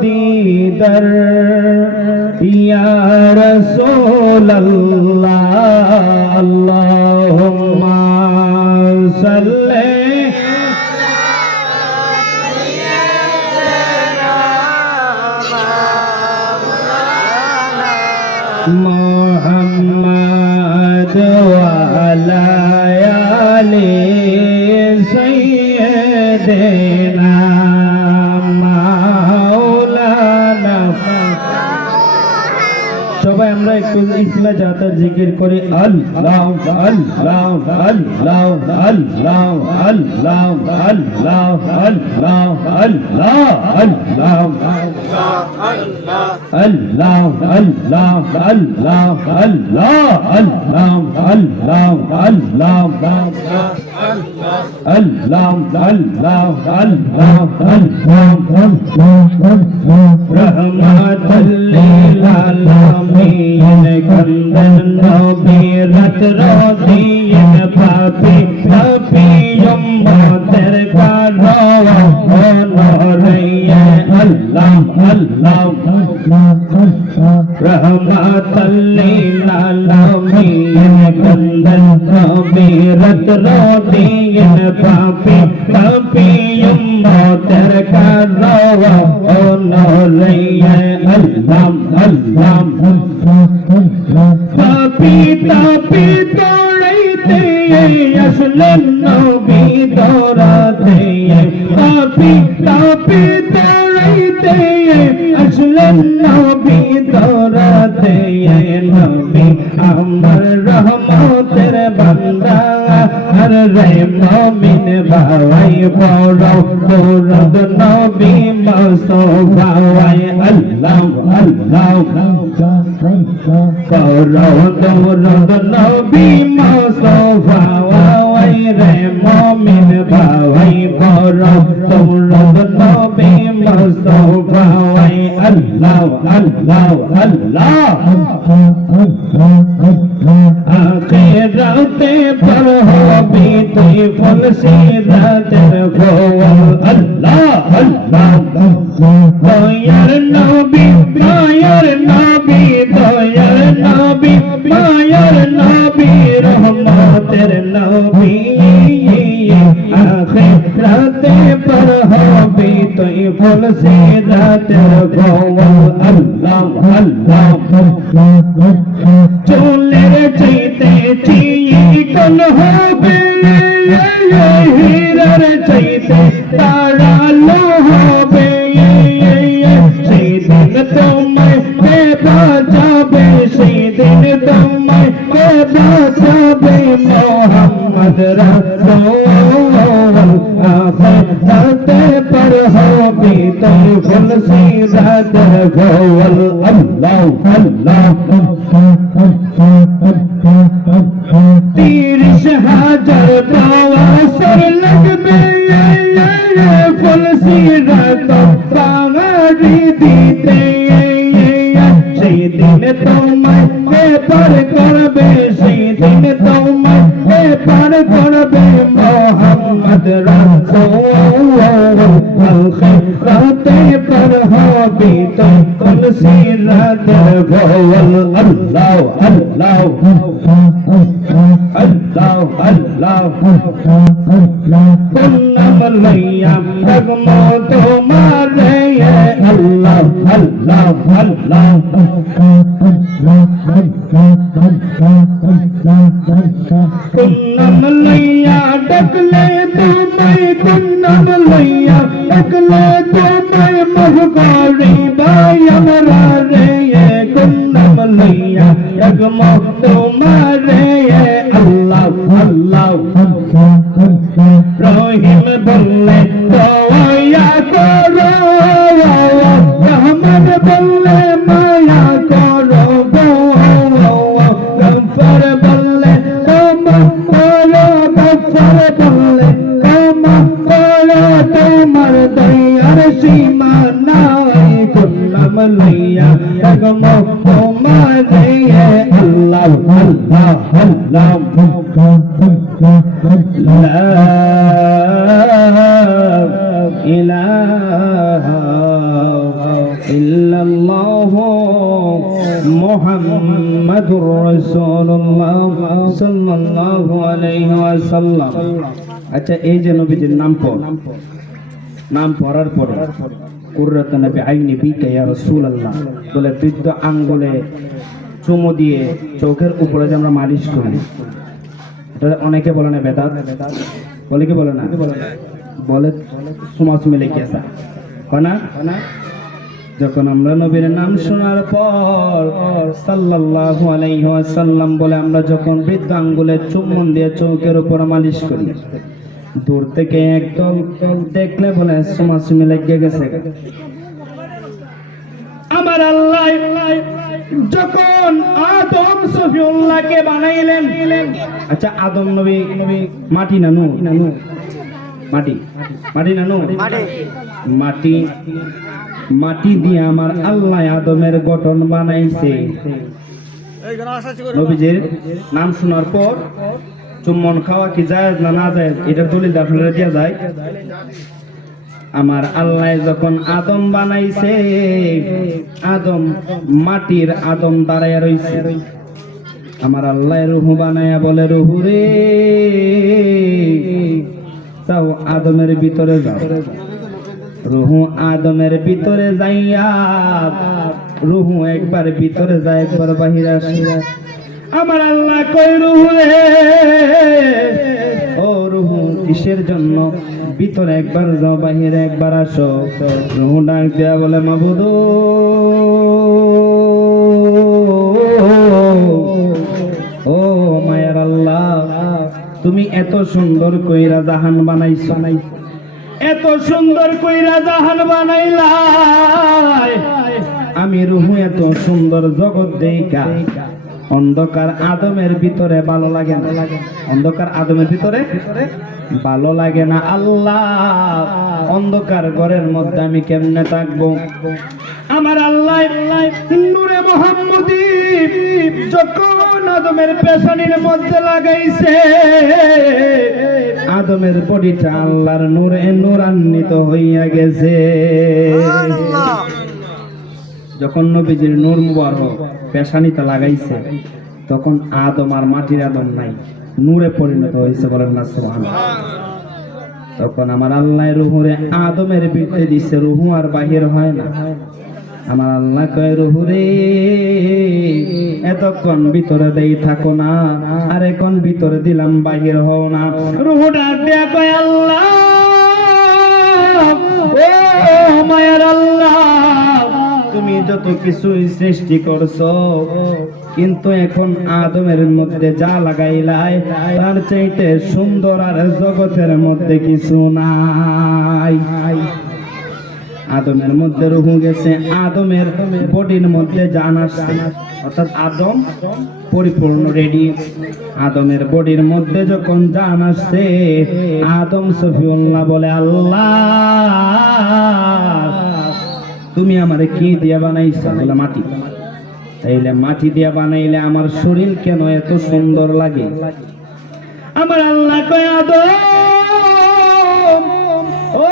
दीदर या रसूल अल्लाह अल्लाहुम्मा सल्ले मुहम्मद वाला आले सय्यदना माওলানা সবাই আমরা একটু ইসলা জাতা জিকির করে আল্লাহ আল্লাহ আল্লাহ আল্লাহ আল্লাহ আল্লাহ আল্লাহ আল্লাহ আল্লাহ Allah Allah Allah Allah Allah Allah Allah Allah rahmatan lil alamin kandan nabi rat radiyin papi papi ummater ka rawa honoriye Allah Allah rahmatan lil alamin kandan nabi rat radiyin papi papi ummater ka rawa honoriye Allah Allah papi papi doraite aslan nabi dorate papi papi doraite aslan nabi dorate nabi amar rahmater banda har re mu'min bhai boro durud nabi mustafa Allah Allah karo durud nabi mustafa re mu'min bhai boro durud nabi mustafa Allah Allah Allah आखिरते पर hobby तुई फल सीरतर गोवल अल्लाह अल्लाह दोयर नबी दोयर नबी दोयर नबी दोयर नबी रहमतेर नबी आखिरते पर hobby तुई फल सीरतर गोवल अल्लाह अल्लाह चोलेर चाইতে চিকন হবে হীরার চাইতে তারালো হবে সেদিন তোমায় কে বাঁচাবে সেদিন তোমায় কে বাঁচাবে মোহাম্মদ রাসূল আখিরাতে पर होबी तुई फल सीरतर गोवल अल्लाह अल्लाह 30,000 বছর লাগবে ফুল সিরাত পাহাড়ি দিতে সেদিন তোমায় কে পার করবে সেদিন তোমায় কে পার করবে মোহাম্মদ রাসূল আখিরাতে पर होबी तुई फल सीरतर गोवल अल्लाह अल्लाह Allah Allah कुन्नम लैया जगमो तुम्हारे Allah Allah Allah कुन्नम लैया डकले तुम्हें कुन्नम लैया डकले तुम्हें महगारी बायम रे कुन्नम लैया जगमो तुम्हारे Allah Allah রহিম বললে দয়া করো রহমান বললে মায়া করো গফর বললে ক্ষমা করো গফর বললে ক্ষমা করো তোমার দয়ার সীমা নাই কুল্লাম লইয়া জগমো তোমারে আল্লাহ আল্লাহ আল্লাহ لا إله মুহাম্মাদুর রাসূলুল্লাহ সাল্লাল্লাহু আলাইহি ওয়াসাল্লাম। আচ্ছা, এই যে নবীজির নাম পড়ার পরে কুররাতুন নবী আইনি বিকা ইয়া রাসূলুল্লাহ বলে বৃদ্ধ আঙ্গুলে চুমু দিয়ে চোখের উপরে যে আমরা মালিশ করি, এটা অনেকে বলে না বেদাত, বলে কি বলে না, বলে সুমাসুমি লেগেছে না। যখন আমরা নবীর নাম শোনার পর সাল্লাল্লাহু আলাইহি ওয়াসাল্লাম বলে আমরা যখন বৃদ্ধ আঙ্গুলে চুম্বন দিয়ে চোখের উপর মালিশ করি, দূর থেকে একদল দেখলে বলে সুমাসুমি লেগে গেছে। আমার আল্লাহ যখন আদম সফিউল্লাহকে বানাইলেন, আচ্ছা আদম নবী মাটি না নূর? মাটি না নূর? মাটি দিয়ে আমার আল্লাহ আদমের গঠন বানাইছে। নবীজির নাম শোনার পর চুম্বন খাওয়া কি জায়েজ না জায়েজ, এটার দলিল আপনারা দেয়া যায়। আমার আল্লাহ যখন আদম বানাইছে, আদম মাটির আদম দাঁড়াইয়া রইছে। আমার আল্লাহ রুহু বানাইয়া বলে, রুহু রে যাও আদমের ভিতরে যাও। রুহু আদমের ভিতরে যাইয়া, রুহু একবার ভিতরে যায় একবার বাহিরে আসে। আমার আল্লাহ কই, রুহু রে ও রুহু কিসের জন্য ভিতরে একবার যাও বাহিরে একবার আসো। রুহু ডাক দেয়া বলে, মাবুদ ও মায়ের আল্লাহ, তুমি এত সুন্দর কইরা জাহান বানাইছো, এত সুন্দর কইরা জাহান বানাইলা, আমি রুহু এত সুন্দর জগৎ দেখা অন্ধকার আদমের ভিতরে ভালো লাগে না, অন্ধকার আদমের ভিতরে ভালো লাগে না। আল্লাহ অন্ধকার ঘরের মধ্যে আমি কেমনে থাকবো? আমার আল্লাহ নূরে মুহাম্মদী যখন আদমের পেশানির মধ্যে লাগাইছে, আদমের বডিটা আল্লাহর নূরে নূরান্বিত হইয়া গেছে। যখন নবীজির নূর মুবারক পেশানিতে লাগাইছে, তখন আদম আর মাটির আদম নাই, নূরে পরিণত হয়েছে, বলেন না সুবহানাল্লাহ। তখন আমার আল্লাহ রুহুরে আদমের ভিতরে দিছে, রুহু আর বাহির হয় না। আমার আল্লাহ কয়, রুহু রে এতক্ষণ ভিতরে দেই থাকো না, আর এখন ভিতরে দিলাম বাহির হও না। রুহু ডাক দেয়া কয়, আল্লাহ ও মায়ের আল্লাহ, তুমি যত কিছুই সৃষ্টি করছো, কিন্তু এখন আদমের মধ্যে যা লাগাইলাই তার চাইতে সুন্দর আর জগতের মধ্যে কিছু নাই। আদমের মধ্যে রুহু গেছে, আদমের বডির মধ্যে জান আসছে, অর্থাৎ আদম পরিপূর্ণ রেডি। আদমের বডির মধ্যে যখন জান আসছে, আদম সফিউল্লাহ বলে, আল্লাহ তুমি আমারে কি দিয়া বানাইছো? বলে মাটি। তাইলে মাটি দিয়া বানাইলে আমার শরীর কেন এত সুন্দর লাগে? আমার আল্লাহ কয়, আদম ও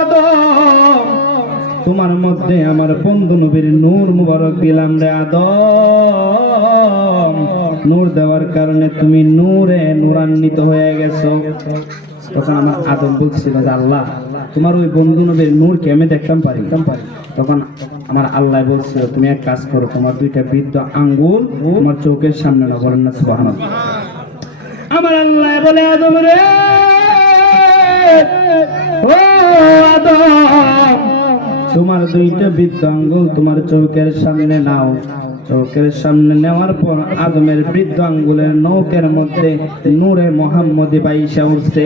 আদম, তোমার মধ্যে আমার বন্ধু নবীর নূর মুবারক দিলাম রে আদম। নূর দেওয়ার কারণে তুমি নূরে নূরান্বিত হয়ে গেছো। তখন আমার আদম বলছিল যে, আল্লাহ তোমার ওই বন্ধু নবীর নূরকে আমি দেখতাম পারি। তখন আমার আল্লাহ বলছিল, তুমি এক কাজ করো, তোমার দুইটা বৃদ্ধ আঙ্গুল তোমার চোখের সামনে না, বলেন না সুবহানাল্লাহ। আমার আল্লাহ বলে, আদম রে ও আদম, তোমার দুইটা বৃদ্ধ আঙ্গুল তোমার চোখের সামনে নাও। চোখের সামনে নেওয়ার পর আদমের বৃদ্ধ আঙ্গুলের নৌকের মধ্যে নূরে মুহাম্মদী বাইশা উঠছে।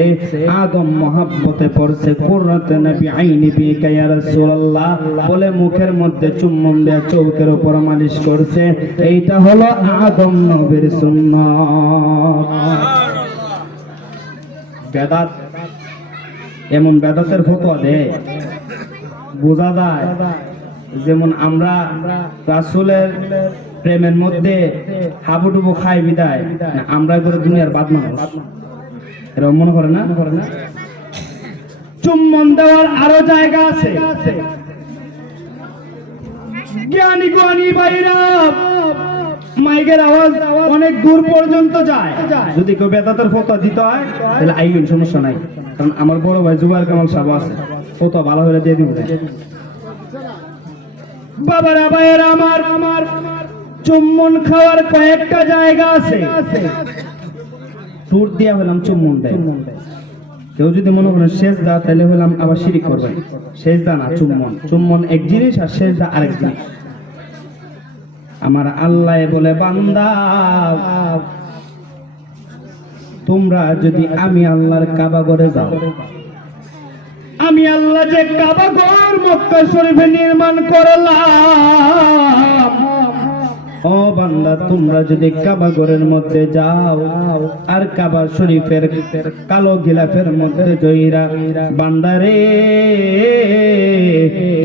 আদম মহাব্বতে পড়ছে, কুররাতুন নবী আইনি বিকা ইয়া রাসূলুল্লাহ বলে মুখের মধ্যে চুম্বন দেয়া চোখের উপর মালিশ করছে। এইটা হলো আদম নবীর সুন্নাত। বেদাত এমন বেদাতের ফতোয়া দেয়, বোঝা যায়। যেমন আমরা রাসূলের প্রেমের মধ্যে হাবুডুবু খাই বিদায়, আমরা করে দুনিয়ার বাদ মানুষ, এরকম মনে করে না? চুম্বন দেওয়ার আরো জায়গা আছে। জ্ঞানী জ্ঞানী ভাইরা মাইকের আওয়াজ অনেক দূর পর্যন্ত যায়। যদি কেউ বেদাতের ফতোয়া দিতে হয় তাহলে আইন, সমস্যা নাই, কারণ আমার বড় ভাই জুবাইর কামাল সাহেব আছে, ফতোয়া ভালো হলে দিয়ে দিব। বাবারা ভাইয়েরা আমার চুম্বন খাওয়ার কয়েকটা জায়গা আছে, ট্যুর দিয়া হলাম চুম্বন দেয়। কেউ যদি মনে করেন সেজদা, তাহলে হলাম আবার শিরিক করবেন। সেজদা না, চুম্বন। চুম্বন এক জিনিস আর সেজদা আরেক জিনিস। আমার আল্লাহ বলে, বান্দা তোমরা যদি আমি আল্লাহর কাবা ঘরে যাও, আমি আল্লাহ যে কাবা ঘর মক্কা শরীফে নির্মাণ করলাম, ও বান্দা তোমরা যদি কাবা ঘরের মধ্যে যাও আর কাবা শরীফের কালো গিলাফের মধ্যে জয়রা, বান্দারে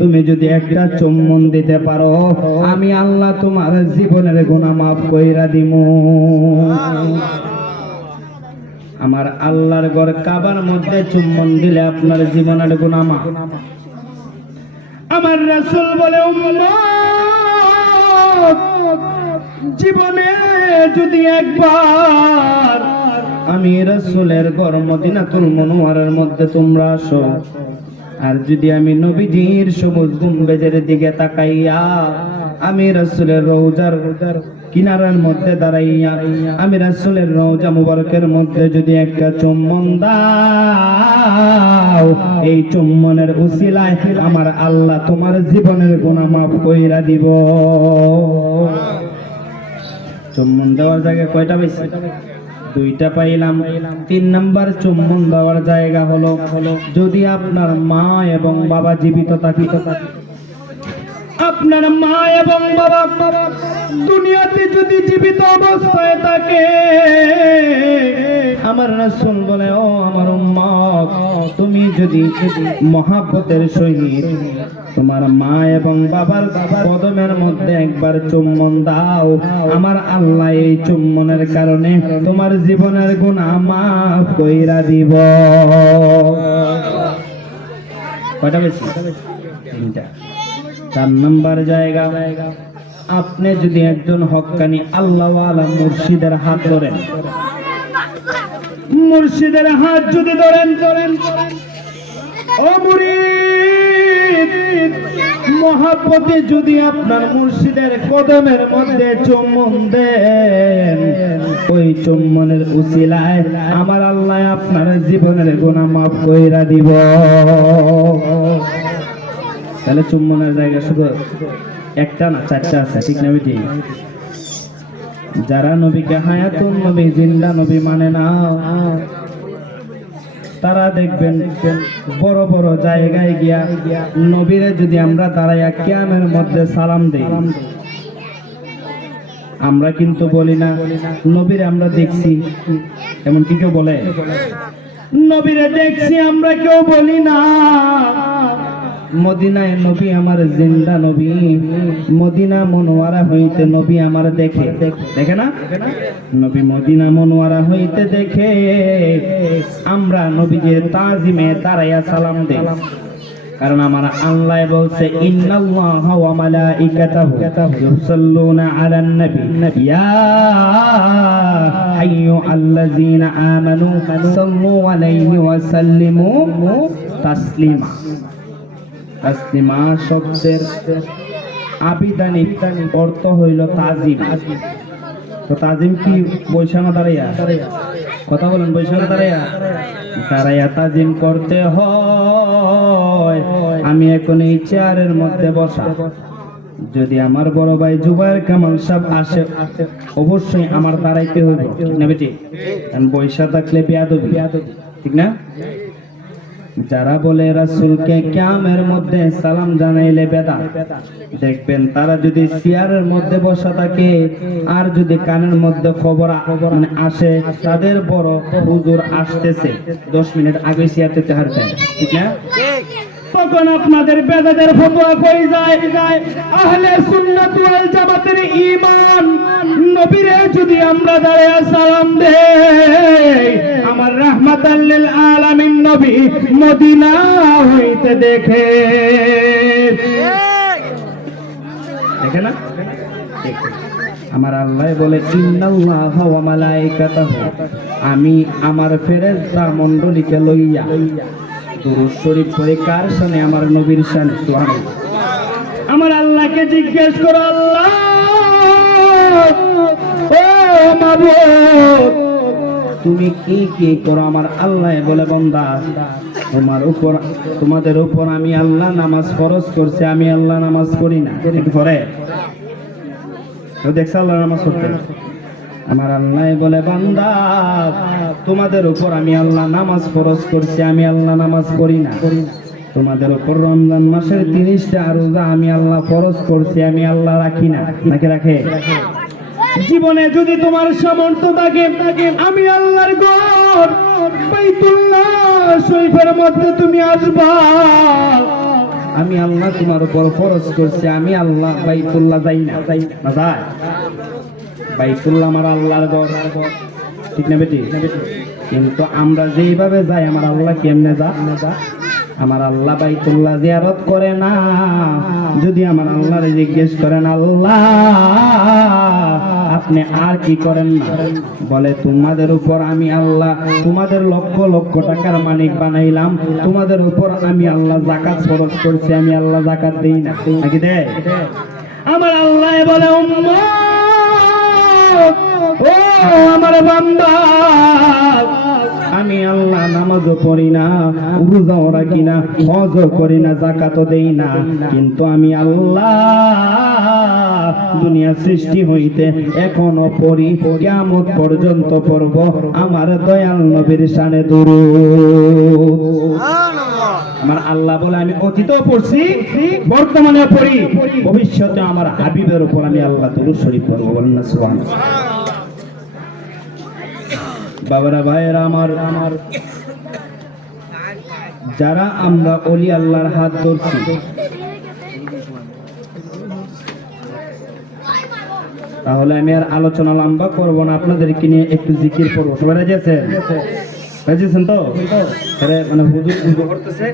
তুমি যদি একটা চুম্বন দিতে পারো, আমি আল্লাহ তোমার জীবনের গুনাহ মাফ কইরা দিমু। আমার আল্লাহর ঘর কাবার মধ্যে চুম্বন দিলে আপনার জীবনের গুনাহ মাফ। আমার রাসূল বলে, উম্মত জীবনে যদি একবার আমি রাসূলের ঘর মদিনাতুল মুনাওয়ারার মধ্যে তোমরা আসো, আর যদি আমি নবীজির সবুজ গম্বুজের দিকে তাকাইয়া, আমি রাসূলের রওজার কিনারার মধ্যে দাঁড়াইয়া, আমি রাসূলের রওজা মুবারকের মধ্যে যদি একটা চুম্বন দাও, এই চুম্বনের উসিলায় আমার আল্লাহ তোমার জীবনের গুনাহ মাফ কইরা দিব। চুম্বন দেওয়ার জায়গা কয়টা পাইছি? দুইটা পাইলাম। 3 নাম্বার চুম্বন দেওয়ার জায়গা হলো যদি আপনার মা এবং বাবা জীবিত থাকে, আপনার মা এবং বাবা দুনিয়াতে যদি জীবিত অবস্থায় থাকে, আমার রাসূল বলে, ও আমার উম্মত তুমি যদি মহব্বতের সহিত তোমার মা এবং বাবার কদমের মধ্যে একবার চুম্বন দাও, আমার আল্লাহ এই চুম্বনের কারণে তোমার জীবনের গুনাহ মাফ কইরা দিব। কয়টা বেশি? 3টা। 4 নাম্বার জায়গা, আপনি যদি একজন হক্কানি আল্লাহওয়ালা মুর্শিদের হাত ধরেন, মুর্শিদের হাত যদি ধরেন, ও মুরিদ মহব্বতে যদি আপনার মুর্শিদের কদমের মধ্যে চুম্বন দেন, ওই চুম্বনের উসিলায় আমার আল্লাহ আপনার জীবনের গুনাহ মাফ কইরা দিব। তাহলে চুম্বনের জায়গা শুধু একটা না, 4টা আছে, ঠিক না বেটি? যারা নবীকে হায়াতুন নবী, জিন্দা নবী মানে না, তারা দেখবেন বড় বড় জায়গায় গিয়া নবীরে যদি আমরা দাঁড়াইয়া কিয়ামের মধ্যে সালাম দেই, আমরা কিন্তু বলি না নবীরে আমরা দেখছি, এমন কি কেউ বলে? নবীরে দেখছি আমরা কেউ বলি না। মদিনায় নবী আমার জিন্দা নবী, মদিনা মনোয়ারা হইতে নবী আমার দেখে, দেখে না? নবী মদিনা মনোয়ারা হইতে দেখে আমরা নবীজির তাজিমে দাঁড়াইয়া সালাম দেই, কারণ আমার আল্লাহ বলছে, ইন্নাল্লাহা ওয়া মালাইকাতাহু ইউসাল্লুনা আলান নবী ইয়া আইয়ুহাল্লাযীনা আমানু সাল্লু আলাইহি ওয়া সাল্লিমু তাসলিমা। তাসলিমা শব্দের আবিধানিক অর্থ হইল তাজিম। তো তাজিম কি বৈশানা দাঁড়াইয়া? কথা বলেন, বৈশানা দাঁড়াইয়া? দাঁড়াইয়া তাজিম করতে হয়। আমি এখন এই চেয়ারের মধ্যে বসা, যদি আমার বড় ভাই জুবাইর কামাল সাহেব আসে, অবশ্যই আমার দাঁড়াইতে হইব, ঠিক না বেটি? কারণ বৈশা থাকলে বেয়াদবি, ঠিক না? যারা বলে রাসূলকে কিয়ামের মধ্যে সালাম জানাইলে বেদাত, দেখবেন তারা যদি চেয়ারের মধ্যে বসা থাকে আর যদি কানের মধ্যে খবর মানে আসে তাদের বড় হুজুর আসতেছে, 10 মিনিট আগে চেয়ার থেকে হারতেন, ঠিক না? তখন আপনাদের বেদাতের ফতোয়া কই যায়? আহলে সুন্নাত ওয়াল জামাতের ঈমান, নবীরে যদি আমরা দাঁড়ায়া সালাম দেই, আমার রাহমাতাল লিল আলামিন নবী মদিনা হইতে দেখে, দেখে না? আমার আল্লাহ বলে ইন্নাল্লাহা ওয়া মালাইকাতাহু, আমি আমার ফেরেশতা মণ্ডলীকে লইয়া দুরূদ শরীফ পড়ে কার শানে? আমার নবীর শানে। সুবহানাল্লাহ। আমার আল্লাহকে জিজ্ঞেস করো, আল্লাহ ও মাবুদ তুমি কি কি করো? আমার আল্লাহ বলে বান্দা তোমাদের উপর আমি আল্লাহ নামাজ ফরজ করছি, আমি আল্লাহ নামাজ পড়ি না। পরে দেখছে আল্লাহ নামাজ পড়তে? আমার আল্লাহ বলে বান্দা তোমাদের উপর আমি আল্লাহ নামাজ ফরজ করছি, আমি আল্লাহ নামাজ পড়ি না। তোমাদের উপর রমজান মাসের 30টা রোজা আমি আল্লাহ ফরজ করছি, আমি আল্লাহ রাখি না। নাকি রাখে? জীবনে যদি তোমার সামর্থ্য থাকে আমি আল্লাহর ঘর বাইতুল্লাহ শরীফের মধ্যে তুমি আসবা, আমি আল্লাহ তোমার উপর ফরজ করছি, আমি আল্লাহ বাইতুল্লাহ যাই না। যাই বাইতুল্লাহ আমার আল্লাহর ঘর, ঠিক না বেটি? কিন্তু আমরা যেইভাবে যাই আমার আল্লাহ কেমনে যা? আমার আল্লাহ বাইতুল্লাহ জিয়ারত করে না। যদি আমার আল্লাহরে জিজ্ঞেস করেন আল্লাহ আপনি আর কি করেন না, বলে তোমাদের উপর আমি আল্লাহ তোমাদের লক্ষ লক্ষ টাকার মালিক বানাইলাম, তোমাদের উপর আমি আল্লাহ যাকাত ফরজ করছি, আমি আল্লাহ যাকাত দেই না। নাকি দেয়? আমার আল্লাহ বলে উম্মত ও আমার বান্দা আমি আল্লাহ নামাজও পড়ি না, রোজাও রাখি না, হজও করি না, যাকাতও দেই না, কিন্তু আমি আল্লাহ দুনিয়া সৃষ্টি হইতে এখনো পড়ি, কিয়ামত পর্যন্ত পড়ব আমার দয়াল নবীর শানে দুরূদ। আমার আল্লাহ বলে আমি অতীতেও পড়ছি, বর্তমানেও পড়ি, ভবিষ্যতে আমার হাবিবের উপর আমি আল্লাহ দুরূদ শরীফ পড়ব। বলেন না সুবহানাল্লাহ। বাবারা ভাইয়েরা আমার, যারা আমরা ওলি আল্লাহর হাত ধরছি, তাহলে আমি আর আলোচনা লম্বা করব না, আপনাদেরকে নিয়ে একটু জিকির করবো। সবাই রাজি আছেন? রাজি আছেন তো? মানে হুজুর পুজো করতেছে,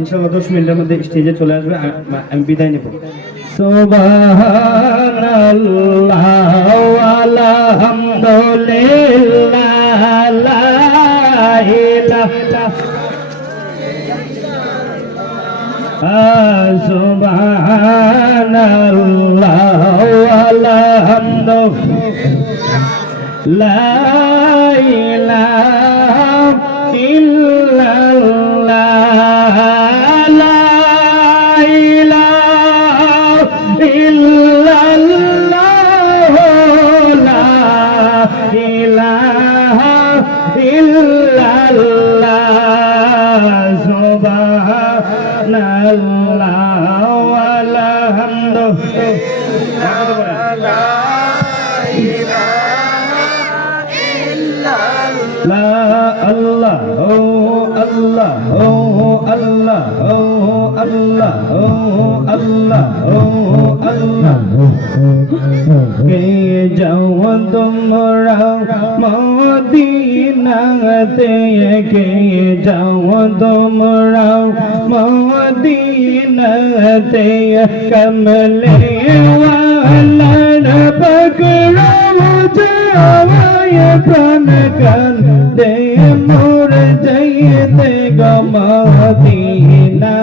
ইনশাআল্লাহ 10 মিনিটের মধ্যে স্টেজে চলে আসবে, আমি বিদায় নেব। সুবহানাল্লাহ আলহামদুলিল্লাহ লা ইলাহা সুবহানাল্লাহ আলহামদুলিল্লাহ লা ইলাহা ইল্লাল্লাহ লা ইলাহা ইল্লাল্লাহ লা ইলাহা ইল্লাল্লাহ সুবহানাল্লাহ আলহামদুলিল্লাহ লা আল্লাহ ও আল্লাহ ও আল্লাহ ও আল্লাহ ও আল্লাহ ও আল্লাহ কে যাও তোমরা মদিনাতে, কে যাও তোমরা মদিনাতে, কমলে ওয়ালার পকড়াও যাওয়ায় প্রাণ কান্দে মোর যাইতে গো মদিনা।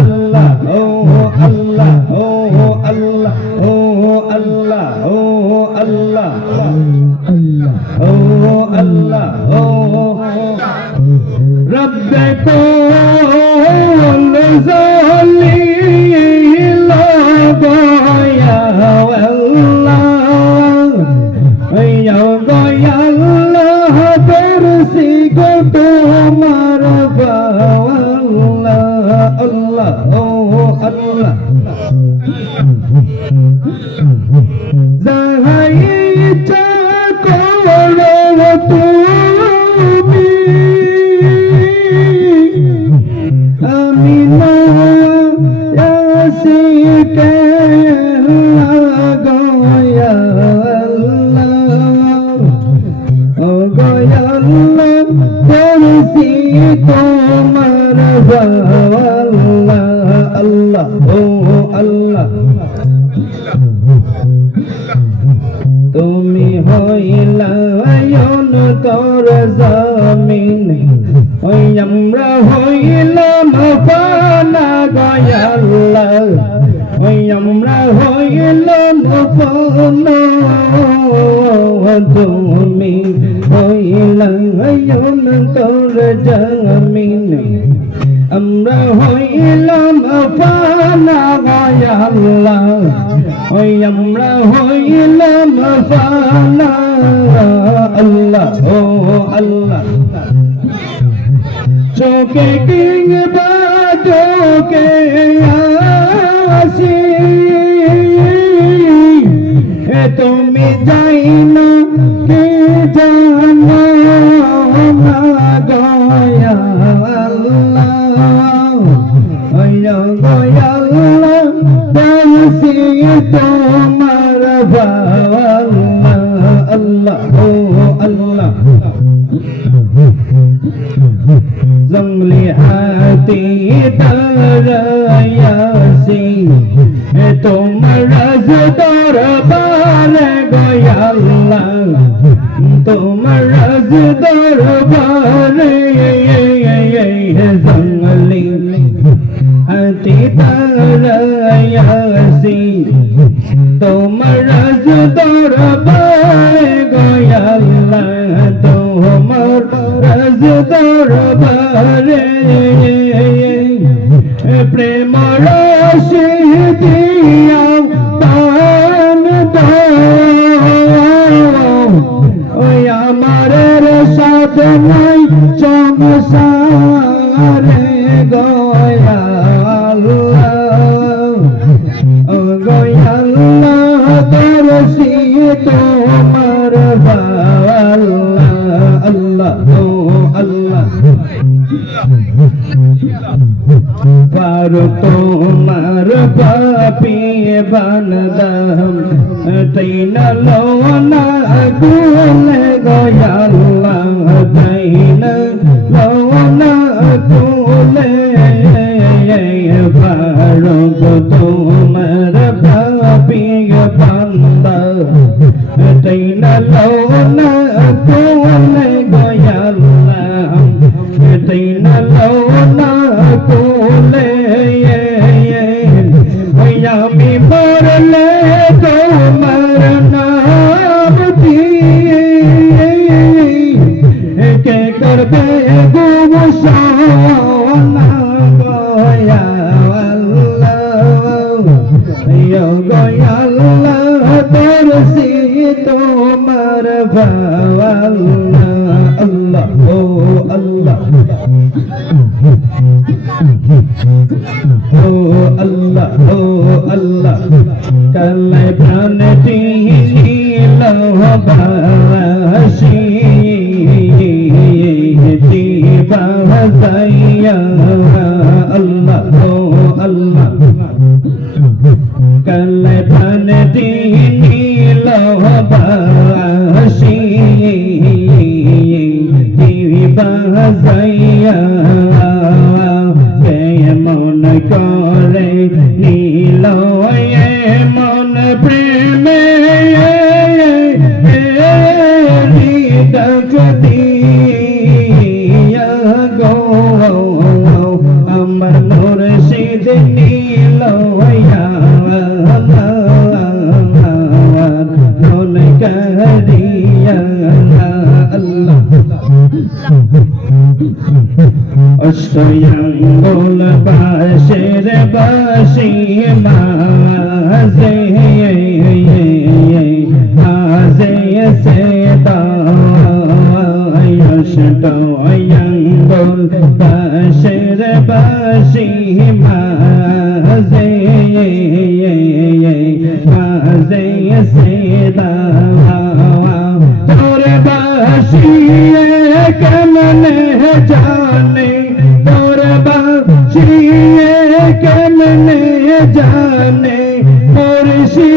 আল্লাহ ও আল্লাহ ও আল্লাহ ও আল্লাহ ও আল্লাহ ও আল্লাহ ও রব্বে কুল জালিল গয়া আল্লাহ ইয়া গয়া আল্লাহ দরসি গো তোমার আল্লাহ আল্লাহ ও আল্লাহ যাহাই ইচ্ছা করো তুমি আমি না আসিকে গয়া আল্লাহ ও গয়া আল্লাহ দরসি তোমার আল্লাহ আল্লাহ ও আল্লাহ। তোর জমিন ওই আমরা হইলাম পানা গয়াল্লাহ ওই আমরা হইলাম পানা তুমি হইলাম তোর জমিন আমরা হইলাম পানা গয়াল্লাহ ওই আমরা হইলাম পানা আল্লাহ ও আল্লাহ চোখে কিংবা চোখে আসি তুমি যাই না কে জানো না গয়া গয়াল্লাহ দাসি তোমার ভাল্লা আল্লাহ ও আল্লাহ জঙ্গলি হাতি তারায়াসি তোমার রাজ দরবারে গয়াল্লাহ তোমার রাজ দরবারে জঙ্গলি হাতি তারায়াসি তোমার রাজ দরবারে গয়াল্লাহ তোমার রাজ দরবারে প্রেম রাশি দিয়া পান দাও ওই আমার সাথে নাই সংসারে গয়াল্লাহ দরসি তোমার ভাল্লা আল্লাহ ও আল্লাহ পারো তোমার পাপি বানদাম তাইনা লোনা গুলে গয়াল্লাহ তাইনা লোনা গুলে পারো তোমার পাপি বান্দা তাইনা লোনা গুলে গয়াল্লাহ তাইনা লোনা গুলে আমি মরলে তোমার নাম দিয়ে কে করবে গুমসানা গয়াল্লাহ দরসি তোমার ভাল্লা আল্লাহ ও আল্লাহ ও আল্লাহ ও আল্লাহ কালে প্রাণটি নীল বাসি দিবাজাইয়া আল্লাহ ও আল্লাহ কালে প্রাণটি নীল বাসি দিবাজাইয়া মন করে নীল মন প্রেমে গো আমার মুর্শিদ নীল মন করিয়া আল্লাহ অষ্টয়াঙ্গুল বাসের বাসি মাঝে মাঝে সেদা অষ্টয়াঙ্গুল বাসের বাসি মাঝে মাঝে সেদা তোর বাসি কেমনে জানে তোর বাসি কেমনে জানে মুর্শিদ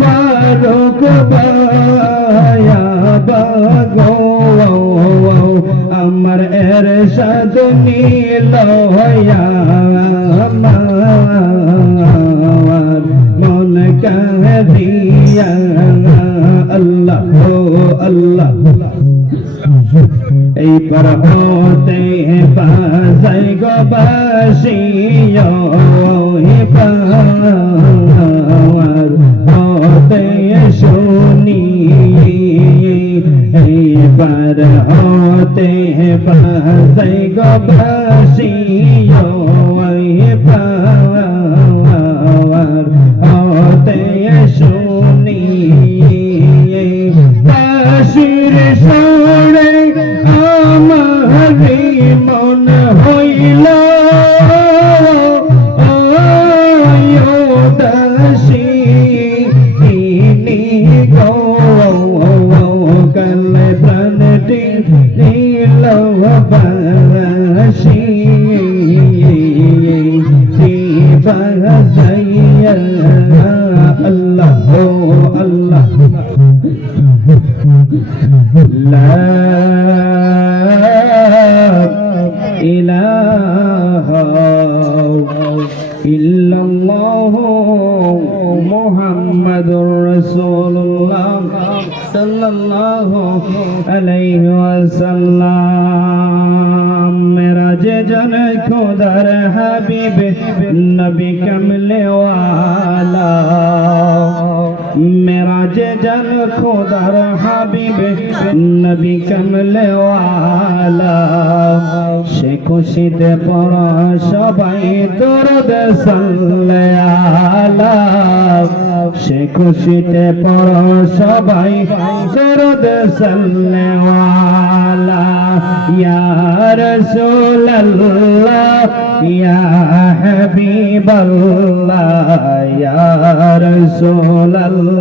ফারুক বায়া বাগো আমার এরশাদ নীল আমার মন কাঁদিয়া আল্লাহ ও আল্লাহ এই পরবতে বাজাই গো বাসিও হে পাওয়ার হতে শুনি এইবার হতে বাজাই গো বাসিও হে পাওয়ার হতে শুনি বাসির সুরে আমারি মন হইল দাসী গো কাল প্রাণটি নীল বাসী বাজাইয়া আল্লাহ ও আল্লাহ লা ইলাহা ইল্লাল্লাহ মুহাম্মাদুর রাসূলুল্লাহ সাল্লাল্লাহু আলাইহি ওয়াসাল্লাম মেরাজে জন খোদার হাবিব নবী কমলে ওয়ালা মেরাজে জন খোদার হাবিব নবী কমলে ওয়ালা সে খুশিতে পড়া সবাই দরুদ সাল্লাল্লাহু সে খুশিতে পড়া সবাই দরুদ সাল্লাল্লাহু ইয়া রাসূলুল্লাহ ইয়া হাবিবাল্লাহ ইয়া রাসূলুল্লাহ